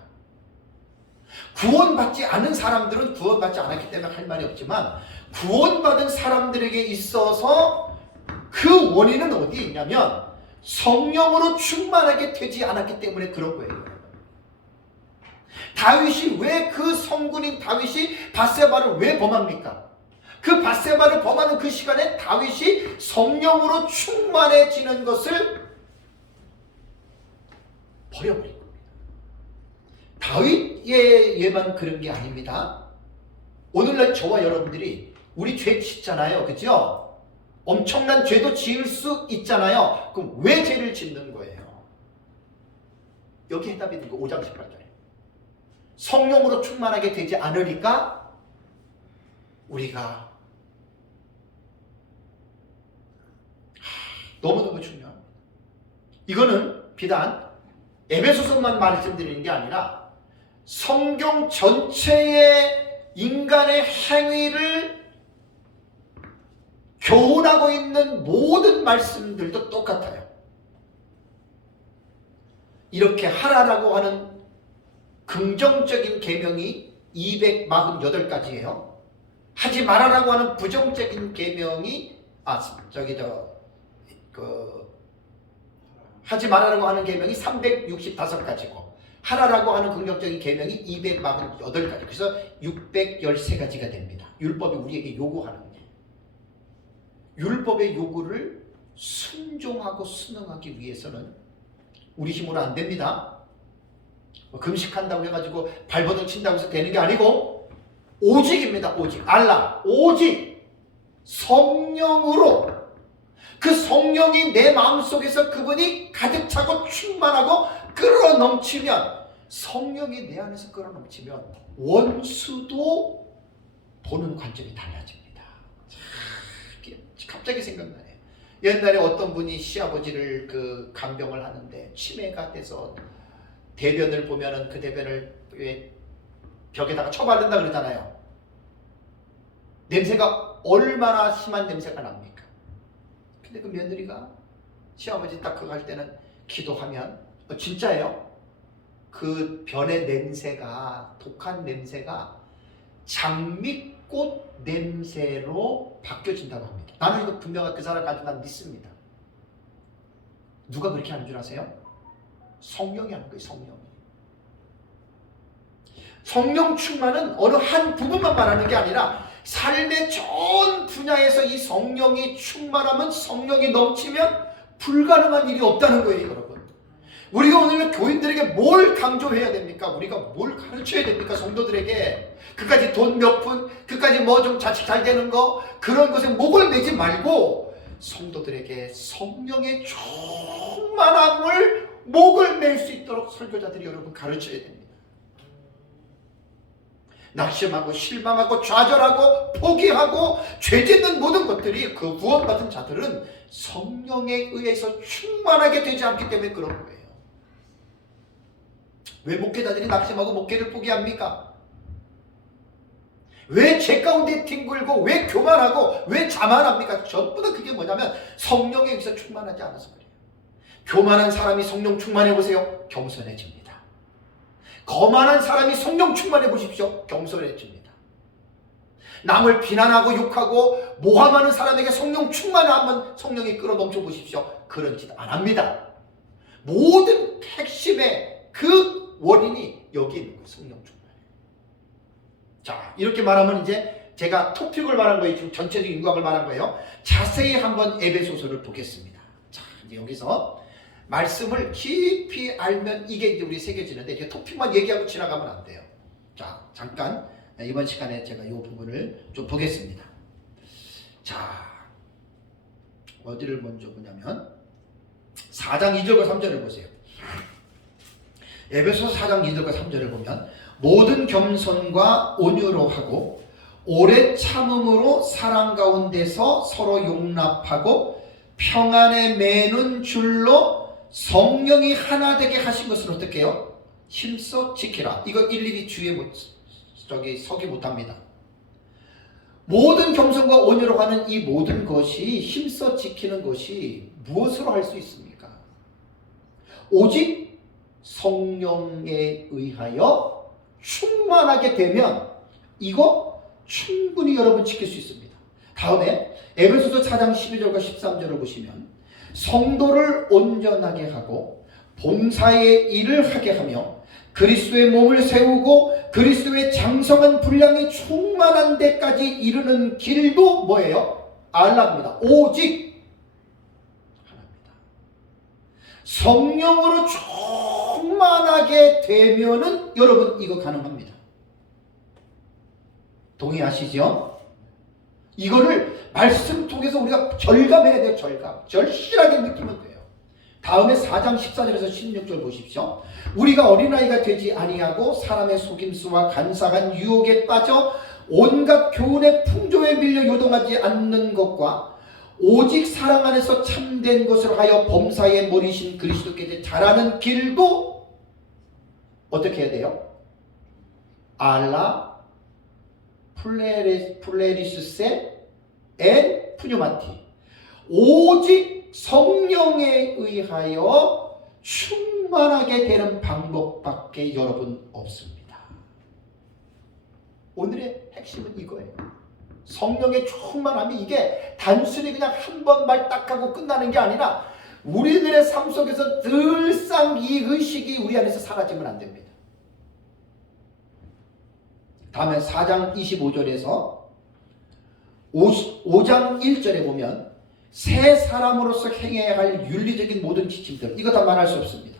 구원받지 않은 사람들은 구원받지 않았기 때문에 할 말이 없지만 구원받은 사람들에게 있어서 그 원인은 어디에 있냐면 성령으로 충만하게 되지 않았기 때문에 그런 거예요. 다윗이 왜 그 성군인 다윗이 밧세바를 왜 범합니까? 그 밧세바를 범하는 그 시간에 다윗이 성령으로 충만해지는 것을 버려버린 겁니다. 다윗의 예만 그런 게 아닙니다. 오늘날 저와 여러분들이 우리 죄 짓잖아요. 그죠? 엄청난 죄도 지을 수 있잖아요. 그럼 왜 죄를 짓는 거예요? 여기 해답이 있는 거 5장 18절에 성령으로 충만하게 되지 않으니까 우리가 너무너무 중요합니다. 이거는 비단 에베소서만 말씀드리는 게 아니라 성경 전체의 인간의 행위를 교훈하고 있는 모든 말씀들도 똑같아요. 이렇게 하라라고 하는 긍정적인 계명이 248가지예요. 하지 말아라고 하는 부정적인 계명이 하지 말아라고 하는 계명이 365가지고 하라라고 하는 긍정적인 계명이 248가지. 그래서 613가지가 됩니다. 율법이 우리에게 요구하는 게. 율법의 요구를 순종하고 순응하기 위해서는 우리 힘으로 안 됩니다. 금식한다고 해가지고 발버둥 친다고 해서 되는 게 아니고 오직입니다. 오직 알라 오직 성령으로 그 성령이 내 마음속에서 그분이 가득 차고 충만하고 끌어넘치면 성령이 내 안에서 끌어넘치면 원수도 보는 관점이 달라집니다. 갑자기 생각나네요. 옛날에 어떤 분이 시아버지를 간병을 하는데 치매가 돼서 대변을 보면은 그 대변을 벽에다가 쳐바른다 그러잖아요. 냄새가 얼마나 심한 냄새가 납니까? 근데 그 며느리가 시아버지 딱 그거 할 때는 기도하면 진짜예요. 그 변의 냄새가 독한 냄새가 장미꽃 냄새로 바뀌어진다고 합니다. 나는 이거 분명히 그 사람 가지고 난 믿습니다. 누가 그렇게 하는 줄 아세요? 성령이 하는 거예요. 성령 충만은 어느 한 부분만 말하는 게 아니라 삶의 전 분야에서 이 성령이 충만하면 성령이 넘치면 불가능한 일이 없다는 거예요. 여러분, 우리가 오늘 교인들에게 뭘 강조해야 됩니까? 우리가 뭘 가르쳐야 됩니까? 성도들에게 그까지 돈 몇 푼, 그까지 뭐 좀 자식 잘 되는 거 그런 것에 목을 매지 말고 성도들에게 성령의 충만함을 목을 맬 수 있도록 설교자들이 여러분 가르쳐야 됩니다. 낙심하고 실망하고 좌절하고 포기하고 죄짓는 모든 것들이 그 구원받은 자들은 성령에 의해서 충만하게 되지 않기 때문에 그런 거예요. 왜 목회자들이 낙심하고 목회를 포기합니까? 왜 죄 가운데 뒹굴고 왜 교만하고 왜 자만합니까? 전부 다 그게 뭐냐면 성령에 의해서 충만하지 않아서 그래요. 교만한 사람이 성령 충만해 보세요. 겸손해집니다. 거만한 사람이 성령 충만해 보십시오. 겸손해집니다. 남을 비난하고 욕하고 모함하는 사람에게 성령 충만을 한번 성령이 끌어넘쳐 보십시오. 그런 짓 안 합니다. 모든 핵심의 그 원인이 여기 있는 거예요. 성령 충만. 자, 이렇게 말하면 이제 제가 토픽을 말한 거예요. 지금 전체적인 윤곽을 말한 거예요. 자세히 한번 에베소서를 보겠습니다. 자, 이제 여기서 말씀을 깊이 알면 이게 이제 우리 새겨지는데 이제 토픽만 얘기하고 지나가면 안 돼요. 자, 잠깐 이번 시간에 제가 이 부분을 좀 보겠습니다. 자, 어디를 먼저 보냐면 4장 2절과 3절을 보세요. 에베소 4장 2절과 3절을 보면 모든 겸손과 온유로 하고 오래 참음으로 사랑 가운데서 서로 용납하고 평안에 매는 줄로 성령이 하나 되게 하신 것을 어떻게 해요? 힘써 지키라. 이거 일일이 주에 서기 못합니다. 모든 겸손과 온유로 하는 이 모든 것이 힘써 지키는 것이 무엇으로 할 수 있습니까? 오직 성령에 의하여 충만하게 되면 이거 충분히 여러분 지킬 수 있습니다. 다음에 에베소서 4장 12절과 13절을 보시면 성도를 온전하게 하고 봉사의 일을 하게 하며 그리스도의 몸을 세우고 그리스도의 장성한 분량이 충만한 데까지 이르는 길도 뭐예요? 알랍니다. 오직 하나입니다. 성령으로 충만하게 되면은 여러분 이거 가능합니다. 동의하시죠? 이거를 말씀 통해서 우리가 절감해야 돼요. 절실하게 느끼면 돼요. 다음에 4장 14절에서 16절 보십시오. 우리가 어린아이가 되지 아니하고 사람의 속임수와 간사한 유혹에 빠져 온갖 교훈의 풍조에 밀려 요동하지 않는 것과 오직 사랑 안에서 참된 것을 하여 범사의 머리신 그리스도께 자라는 길도 어떻게 해야 돼요? 알라 플레리스세 엔 푸뉴마티 오직 성령에 의하여 충만하게 되는 방법밖에 여러분 없습니다. 오늘의 핵심은 이거예요. 성령의 충만함이 이게 단순히 그냥 한 번 말 딱 하고 끝나는 게 아니라 우리들의 삶 속에서 늘상 이 의식이 우리 안에서 사라지면 안 됩니다. 다음에 4장 25절에서 5장 1절에 보면 새 사람으로서 행해야 할 윤리적인 모든 지침들 이거 다 말할 수 없습니다.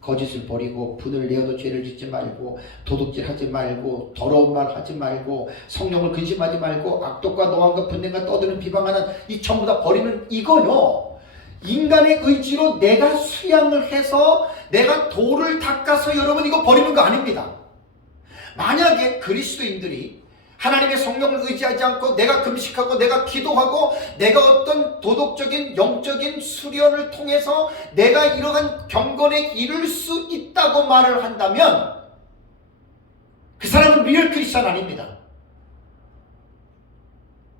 거짓을 버리고 분을 내어도 죄를 짓지 말고 도둑질 하지 말고 더러운 말 하지 말고 성령을 근심하지 말고 악독과 노함과 분냄과 떠드는 비방하는 이 전부 다 버리는 이거요. 인간의 의지로 내가 수양을 해서 내가 돌을 닦아서 여러분 이거 버리는 거 아닙니다. 만약에 그리스도인들이 하나님의 성령을 의지하지 않고 내가 금식하고 내가 기도하고 내가 어떤 도덕적인 영적인 수련을 통해서 내가 이러한 경건에 이룰 수 있다고 말을 한다면 그 사람은 리얼 크리스찬 아닙니다.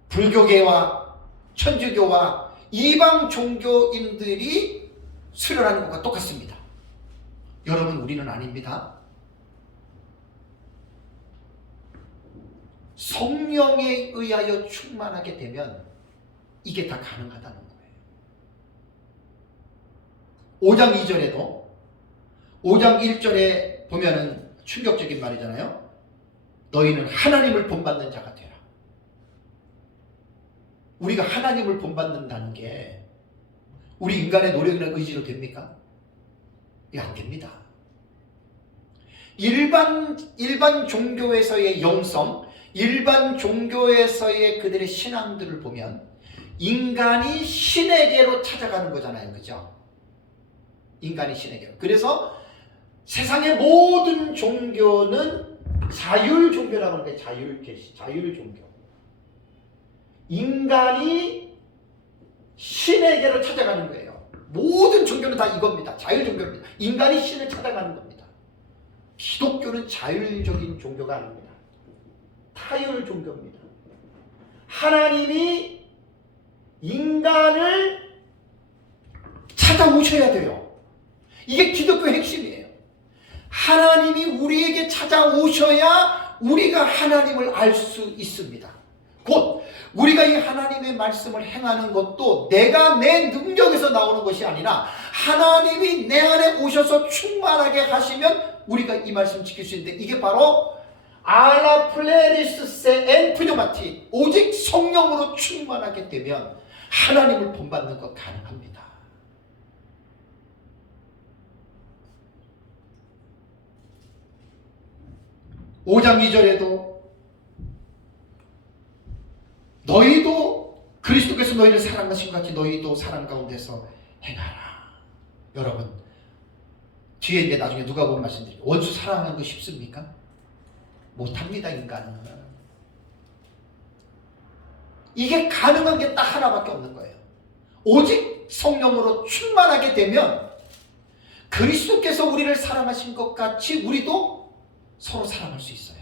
불교계와 천주교와 이방 종교인들이 수련하는 것과 똑같습니다. 여러분 우리는 아닙니다. 성령에 의하여 충만하게 되면 이게 다 가능하다는 거예요. 5장 2절에도 5장 1절에 보면은 충격적인 말이잖아요. 너희는 하나님을 본받는 자가 되라. 우리가 하나님을 본받는다는 게 우리 인간의 노력이나 의지로 됩니까? 이게 안 됩니다. 일반 종교에서의 영성, 일반 종교에서의 그들의 신앙들을 보면 인간이 신에게로 찾아가는 거잖아요. 그죠? 인간이 신에게로. 그래서 세상의 모든 종교는 자율 종교라고 하는데 자율 종교. 인간이 신에게로 찾아가는 거예요. 모든 종교는 다 이겁니다. 자율 종교입니다. 인간이 신을 찾아가는 겁니다. 기독교는 자율적인 종교가 아닙니다. 타율 종교입니다. 하나님이 인간을 찾아오셔야 돼요. 이게 기독교의 핵심이에요. 하나님이 우리에게 찾아오셔야 우리가 하나님을 알 수 있습니다. 우리가 이 하나님의 말씀을 행하는 것도 내가 내 능력에서 나오는 것이 아니라 하나님이 내 안에 오셔서 충만하게 하시면 우리가 이 말씀 지킬 수 있는데, 이게 바로 알라 플레리스세 엔 프뇨마티, 오직 성령으로 충만하게 되면 하나님을 본받는 것 가능합니다. (5장 2절에도) 너희도 그리스도께서 너희를 사랑하신 것 같이 너희도 사랑 가운데서 행하라. 여러분, 뒤에 이제 나중에 누가 보면 말씀드리죠. 원수 사랑하는 거 쉽습니까? 못합니다. 인간은. 이게 가능한 게 딱 하나밖에 없는 거예요. 오직 성령으로 충만하게 되면 그리스도께서 우리를 사랑하신 것 같이 우리도 서로 사랑할 수 있어요.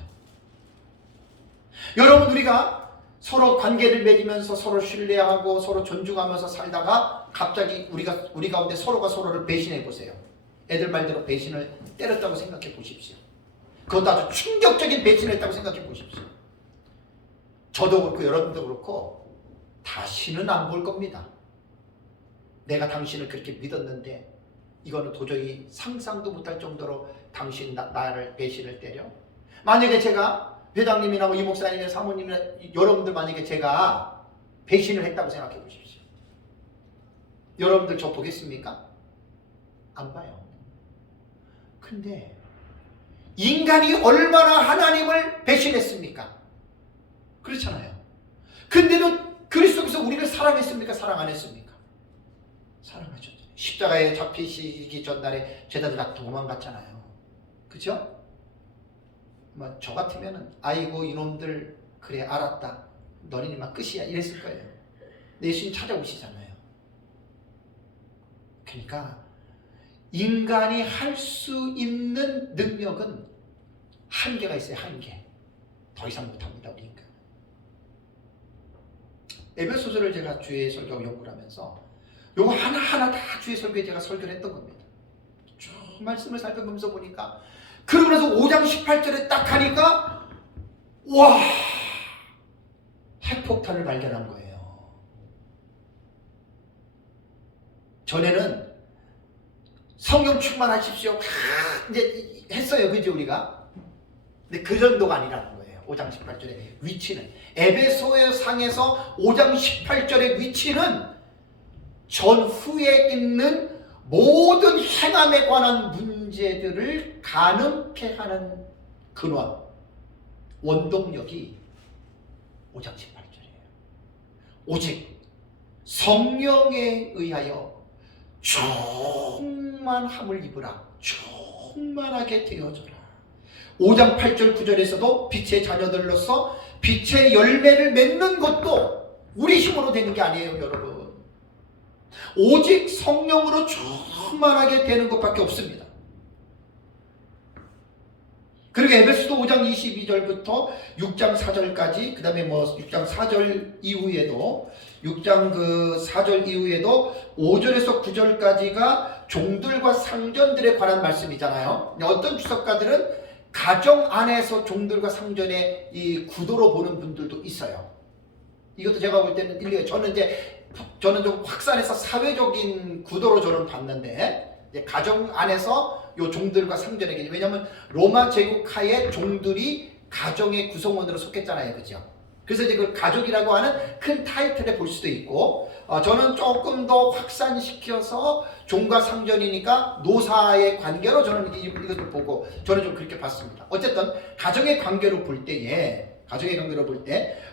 여러분, 우리가 서로 관계를 맺으면서 서로 신뢰하고 서로 존중하면서 살다가 갑자기 우리 가운데 서로가 서로를 배신해 보세요. 애들 말대로 배신을 때렸다고 생각해 보십시오. 그것도 아주 충격적인 배신을 했다고 생각해 보십시오. 저도 그렇고 여러분도 그렇고 다시는 안 볼 겁니다. 내가 당신을 그렇게 믿었는데 이거는 도저히 상상도 못할 정도로 당신 나를 배신을 때려. 만약에 제가 회장님이나 이 목사님이나 사모님이나 여러분들 만약에 제가 배신을 했다고 생각해 보십시오. 여러분들 저 보겠습니까? 안 봐요. 근데 인간이 얼마나 하나님을 배신했습니까? 그렇잖아요. 근데도 그리스도께서 우리를 사랑했습니까? 사랑 안 했습니까? 사랑하셨죠. 십자가에 잡히시기 전날에 제자들 다 도망갔잖아요. 그죠? 저 같으면은 아이고 이놈들 그래 알았다 너희는 끝이야 이랬을 거예요. 예수님 찾아오시잖아요. 그러니까 인간이 할 수 있는 능력은 한계가 있어요. 한계. 더 이상 못합니다. 우리 인간. 에베소서를 제가 주의 설교하고 연구를 하면서 요거 하나하나 다 주의 설교에 제가 설교를 했던 겁니다. 쭉 말씀을 살펴보면서 보니까, 그러고 나서 5장 18절에 딱 하니까 와, 핵폭탄을 발견한 거예요. 전에는 성령 충만하십시오 이제 했어요. 그죠 우리가? 근데 그 정도가 아니라는 거예요. 5장 18절의 위치는, 에베소의 상에서 5장 18절의 위치는 전후에 있는 모든 행함에 관한 문제들을 가능케 하는 근원, 원동력이 5장 18절이에요. 오직 성령에 의하여 충만함을 입으라. 충만하게 되어져라. 5장 8절 9절에서도 빛의 자녀들로서 빛의 열매를 맺는 것도 우리 힘으로 되는 게 아니에요. 여러분, 오직 성령으로 충만하게 되는 것밖에 없습니다. 그리고 에베소서 5장 22절부터 6장 4절까지, 그 다음에 6장 4절 이후에도 6장 4절 이후에도 5절에서 9절까지가 종들과 상전들에 관한 말씀이잖아요. 어떤 주석가들은 가정 안에서 종들과 상전의 이 구도로 보는 분들도 있어요. 이것도 제가 볼 때는 일리가, 저는 좀 확산해서 사회적인 구도로 저는 봤는데, 가정 안에서 요 종들과 상전에게, 왜냐하면 로마 제국 하에 종들이 가정의 구성원으로 속했잖아요. 그죠? 그래서 이제 그 가족이라고 하는 큰 타이틀에 볼 수도 있고, 저는 조금 더 확산시켜서 종과 상전이니까 노사의 관계로 저는 이것도 보고 저는 좀 그렇게 봤습니다. 어쨌든 가정의 관계로 볼 때에,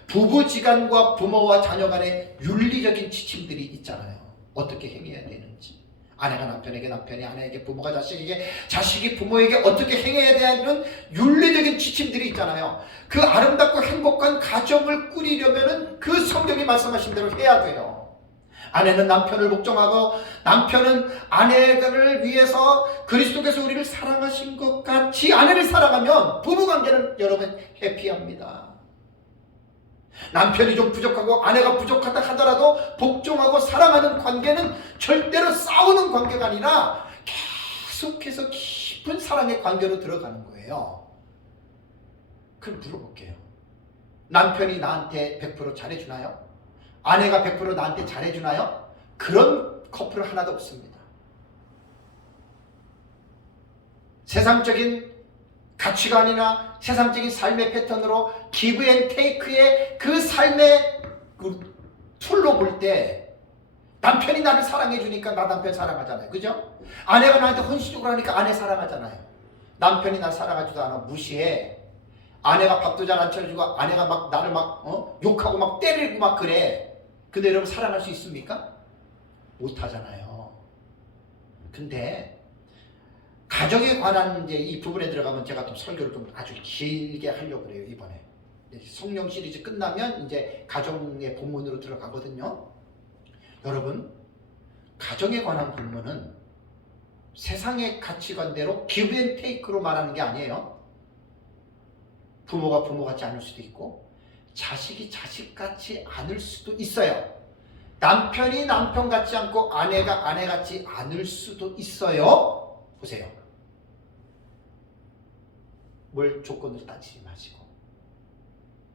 부부지간과 부모와 자녀 간의 윤리적인 지침들이 있잖아요. 어떻게 행해야 되는지, 아내가 남편에게, 남편이 아내에게, 부모가 자식에게, 자식이 부모에게 어떻게 행해야 되는 윤리적인 지침들이 있잖아요. 그 아름답고 행복한 가정을 꾸리려면은 그 성경이 말씀하신 대로 해야 돼요. 아내는 남편을 복종하고 남편은 아내를 위해서 그리스도께서 우리를 사랑하신 것 같이 아내를 사랑하면 부부관계는 여러분 해피합니다. 남편이 좀 부족하고 아내가 부족하다 하더라도 복종하고 사랑하는 관계는 절대로 싸우는 관계가 아니라 계속해서 깊은 사랑의 관계로 들어가는 거예요. 그럼 물어볼게요. 남편이 나한테 100% 잘해주나요? 아내가 100% 나한테 잘해주나요? 그런 커플은 하나도 없습니다. 세상적인 가치관이나 세상적인 삶의 패턴으로 기브 앤 테이크의 그 삶의 그 툴로 볼 때 남편이 나를 사랑해 주니까 나 남편 사랑하잖아요. 그죠? 아내가 나한테 헌신적으로 하니까 아내 사랑하잖아요. 남편이 날 사랑하지도 않아 무시해. 아내가 밥도 잘 안 차려주고 아내가 막 나를 막 욕하고 막 때리고 막 그래. 근데 여러분 사랑할 수 있습니까? 못하잖아요. 근데 가정에 관한 이제 이 부분에 들어가면 제가 좀 설교를 좀 아주 길게 하려고 그래요. 이번에 성령 시리즈 끝나면 이제 가정의 본문으로 들어가거든요. 여러분, 가정에 관한 본문은 세상의 가치관대로 기브 앤 테이크로 말하는 게 아니에요. 부모가 부모 같지 않을 수도 있고 자식이 자식 같지 않을 수도 있어요. 남편이 남편 같지 않고 아내가 아내 같지 않을 수도 있어요. 보세요. 뭘 조건을 따지지 마시고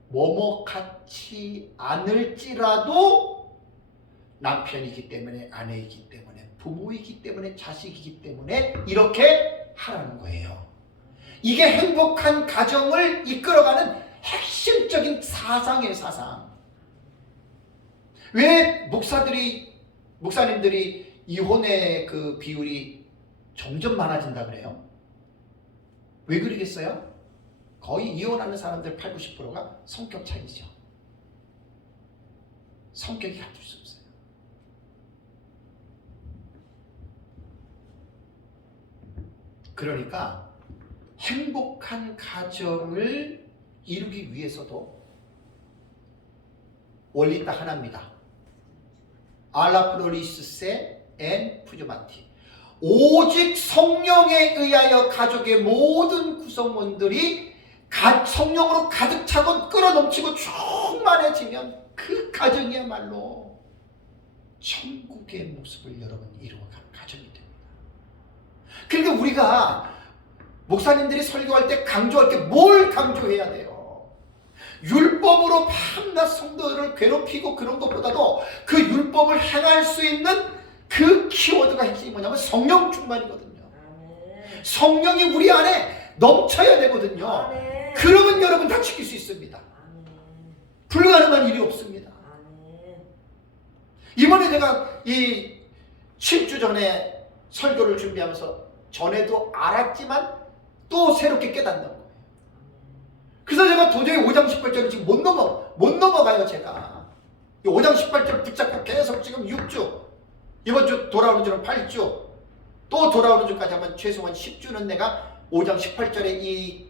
뭐뭐 같지 않을지라도 남편이기 때문에 아내이기 때문에 부모이기 때문에 자식이기 때문에 이렇게 하라는 거예요. 이게 행복한 가정을 이끌어가는 핵심적인 사상이에요. 사상. 왜 목사님들이 이혼의 그 비율이 점점 많아진다 그래요? 왜 그러겠어요? 거의 이혼하는 사람들 80, 90%가 성격 차이죠. 성격이 같을 수 없어요. 그러니까 행복한 가정을 이루기 위해서도 원리 딱 하나입니다. 알라프로리스세 앤 푸조마티. 오직 성령에 의하여 가족의 모든 구성원들이 성령으로 가득 차고 끌어넘치고 충만해지면 그 가정이야말로 천국의 모습을 여러분 이루어가는 가정이 됩니다. 그러니까 우리가 목사님들이 설교할 때 강조할 게 뭘 강조해야 돼요? 율법으로 밤낮 성도들을 괴롭히고 그런 것보다도 그 율법을 행할 수 있는 그 키워드가 핵심이 뭐냐면 성령 충만이거든요. 성령이 우리 안에 넘쳐야 되거든요. 그러면 여러분 다 지킬 수 있습니다. 불가능한 일이 없습니다. 이번에 제가 이 7주 전에 설교를 준비하면서 전에도 알았지만 또 새롭게 깨닫는 거예요. 그래서 제가 도저히 5장 18절을 지금 못 넘어가요. 제가 5장 18절 붙잡고 계속 지금 6주, 이번 주 돌아오는 주는 8주, 또 돌아오는 주까지 하면 최소한 10주는 내가 5장 18절의 이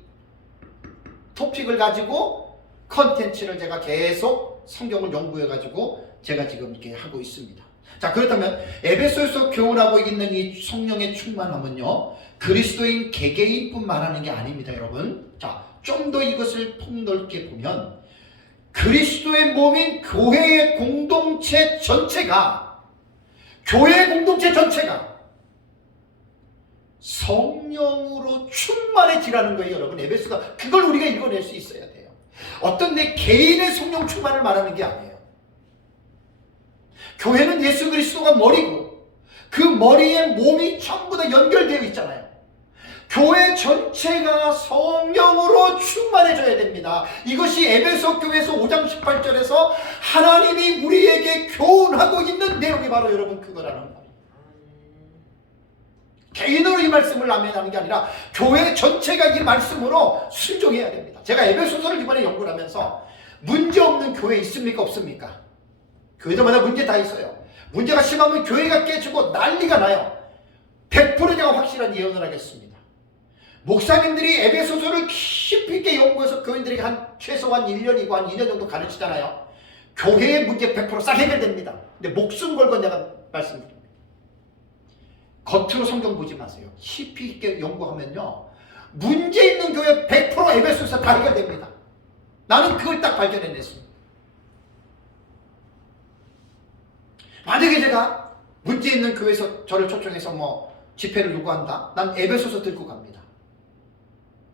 토픽을 가지고 컨텐츠를 제가 계속 성경을 연구해가지고 제가 지금 이렇게 하고 있습니다. 자, 그렇다면 에베소에서 교훈하고 있는 이 성령의 충만함은요, 그리스도인 개개인뿐만 하는 게 아닙니다, 여러분. 자, 좀 더 이것을 폭넓게 보면 그리스도의 몸인 교회의 공동체 전체가, 교회의 공동체 전체가 성령으로 충만해지라는 거예요, 여러분. 에베소가 그걸 우리가 읽어낼 수 있어야 돼요. 어떤 내 개인의 성령 충만을 말하는 게 아니에요. 교회는 예수 그리스도가 머리고 그 머리에 몸이 전부 다 연결되어 있잖아요. 교회 전체가 성령으로 충만해져야 됩니다. 이것이 에베소 교회에서 5장 18절에서 하나님이 우리에게 교훈하고 있는 내용이 바로 여러분 그거라는 거예요. 개인으로 이 말씀을 아멘하는 게 아니라 교회 전체가 이 말씀으로 순종해야 됩니다. 제가 에베소서를 이번에 연구를 하면서 문제없는 교회 있습니까? 없습니까? 교회들마다 문제 다 있어요. 문제가 심하면 교회가 깨지고 난리가 나요. 100% 제가 확실한 예언을 하겠습니다. 목사님들이 에베소서를 깊이 있게 연구해서 교인들에게 최소한 1년이고 한 2년 정도 가르치잖아요. 교회의 문제 100% 싹 해결됩니다. 근데 목숨 걸고 내가 말씀드립니다. 겉으로 성경 보지 마세요. 깊이 있게 연구하면요, 문제 있는 교회 100% 에베소서 다 해결됩니다. 나는 그걸 딱 발견해냈습니다. 만약에 제가 문제 있는 교회에서 저를 초청해서 뭐 집회를 요구한다? 난 에베소서 들고 갑니다.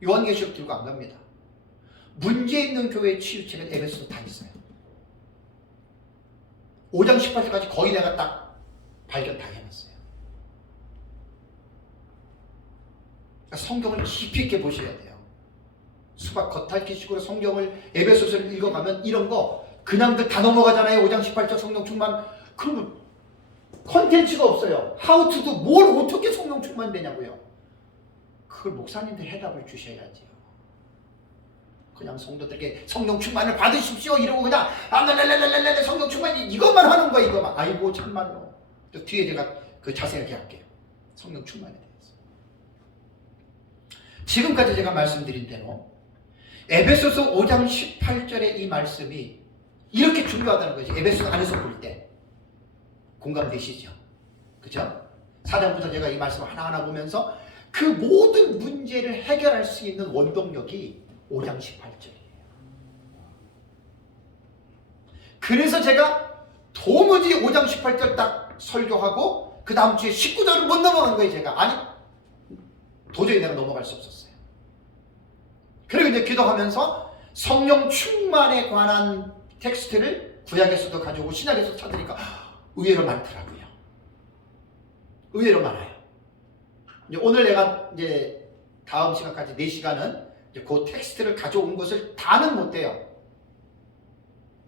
요한계시록 들고 안 갑니다. 문제 있는 교회의 치유책은 에베소도 다 있어요. 5장 18절까지 거의 내가 딱 발견 다 해놨어요. 그러니까 성경을 깊이 있게 보셔야 돼요. 수박 겉핥기식으로 성경을 에베소서를 읽어가면 이런 거 그냥들 다 넘어가잖아요. 5장 18절 성령 충만. 그러면 컨텐츠가 없어요. How to do, 뭘 어떻게 성령 충만되냐고요. 그걸 목사님들 해답을 주셔야지요. 그냥 성도들에게 성령 충만을 받으십시오 이러고 그냥 아랄랄랄랄랄 성령 충만 이것만 하는 거야. 이것만. 아이고 참말로. 또 뒤에 제가 그 자세하게 할게요. 성령 충만에 대해서. 지금까지 제가 말씀드린 대로 에베소서 5장 18절의 이 말씀이 이렇게 중요하다는 거지. 에베소 안에서 볼 때 공감되시죠? 그죠? 4장부터 제가 이 말씀을 하나하나 보면서 그 모든 문제를 해결할 수 있는 원동력이 5장 18절이에요. 그래서 제가 도무지 5장 18절 딱 설교하고 그 다음 주에 19절을 못 넘어간 거예요. 제가 아니 도저히 내가 넘어갈 수 없었어요. 그리고 이제 기도하면서 성령 충만에 관한 텍스트를 구약에서도 가져오고 신약에서도 찾으니까 의외로 많더라고요. 의외로 많아요. 이제 오늘 내가 이제 다음 시간까지 4시간은 이제 그 텍스트를 가져온 것을 다는 못 돼요.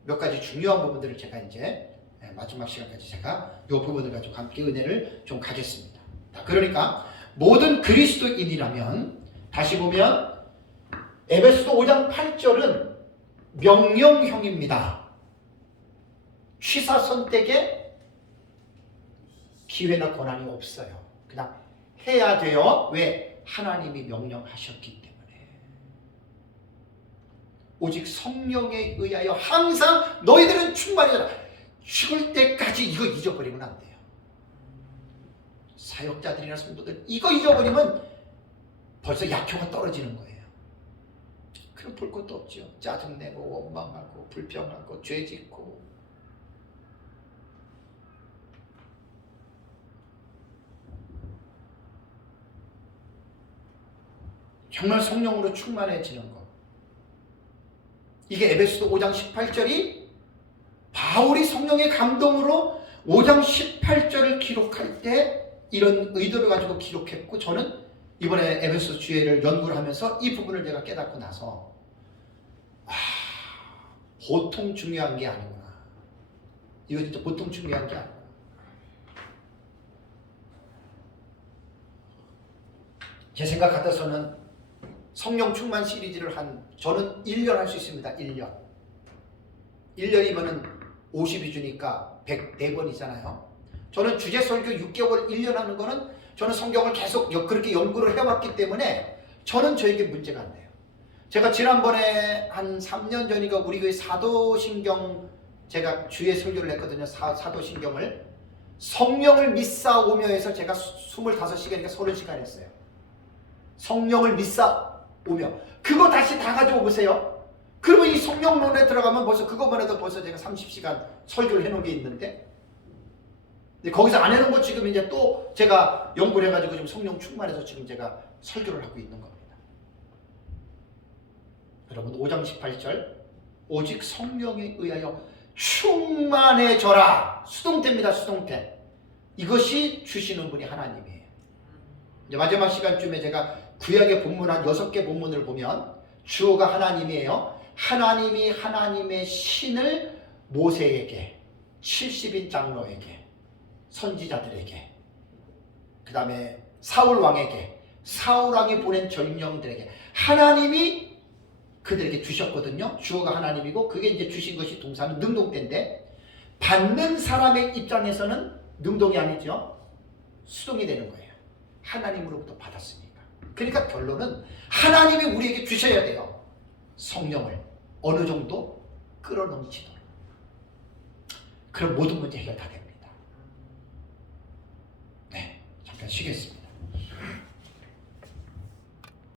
몇 가지 중요한 부분들을 제가 이제 마지막 시간까지 제가 이 부분을 가지고 함께 은혜를 좀 가겠습니다. 그러니까 모든 그리스도인이라면 다시 보면 에베소서 5장 8절은 명령형입니다. 취사 선택에 기회나 권한이 없어요. 그냥 해야 돼요. 왜? 하나님이 명령하셨기 때문에. 오직 성령에 의하여 항상 너희들은 충만이라. 죽을 때까지 이거 잊어버리면 안 돼요. 사역자들이나 성도들 이거 잊어버리면 벌써 약효가 떨어지는 거예요. 그럼 볼 것도 없죠. 짜증내고 원망하고 불평하고 죄짓고. 정말 성령으로 충만해지는 것. 이게 에베소서 5장 18절이 바울이 성령의 감동으로 5장 18절을 기록할 때 이런 의도를 가지고 기록했고, 저는 이번에 에베소 주예를 연구를 하면서 이 부분을 제가 깨닫고 나서 보통 중요한 게 아니구나. 이거 진짜 보통 중요한 게 아니구나. 제 생각 같아서는 성령 충만 시리즈를 저는 1년 할 수 있습니다. 1년. 1년이면은 52주니까 104번이잖아요. 저는 주제 설교 6개월 1년 하는 거는 저는 성경을 계속 그렇게 연구를 해왔기 때문에 저는 저에게 문제가 안 돼요. 제가 지난번에 한 3년 전인가 우리 교회 사도신경 제가 주에 설교를 했거든요. 사도신경을 성령을 믿사오며 해서 제가 25시간이니까 30시간 했어요. 성령을 믿사오며 그거 다시 다 가져오 보세요. 그러면 이 성령론에 들어가면 벌써 그것만 해도 벌써 제가 30시간 설교를 해놓은 게 있는데, 거기서 안 해놓은 거 지금 이제 또 제가 연구를 해가지고 지금 성령 충만해서 지금 제가 설교를 하고 있는 겁니다. 여러분 5장 18절 오직 성령에 의하여 충만해져라. 수동태입니다. 수동태. 이것이 주시는 분이 하나님이에요. 이제 마지막 시간쯤에 제가 구약의 본문 한 6개 본문을 보면 주어가 하나님이에요. 하나님이 하나님의 신을 모세에게, 70인 장로에게, 선지자들에게, 그 다음에 사울 왕에게, 사울 왕이 보낸 전령들에게 하나님이 그들에게 주셨거든요. 주어가 하나님이고 그게 이제 주신 것이 동사는 능동태인데, 받는 사람의 입장에서는 능동이 아니죠. 수동이 되는 거예요. 하나님으로부터 받았으니까. 그러니까 결론은 하나님이 우리에게 주셔야 돼요. 성령을 어느 정도 끌어넘치도록. 그럼 모든 문제 해결 다 됩니다. 네, 잠깐 쉬겠습니다.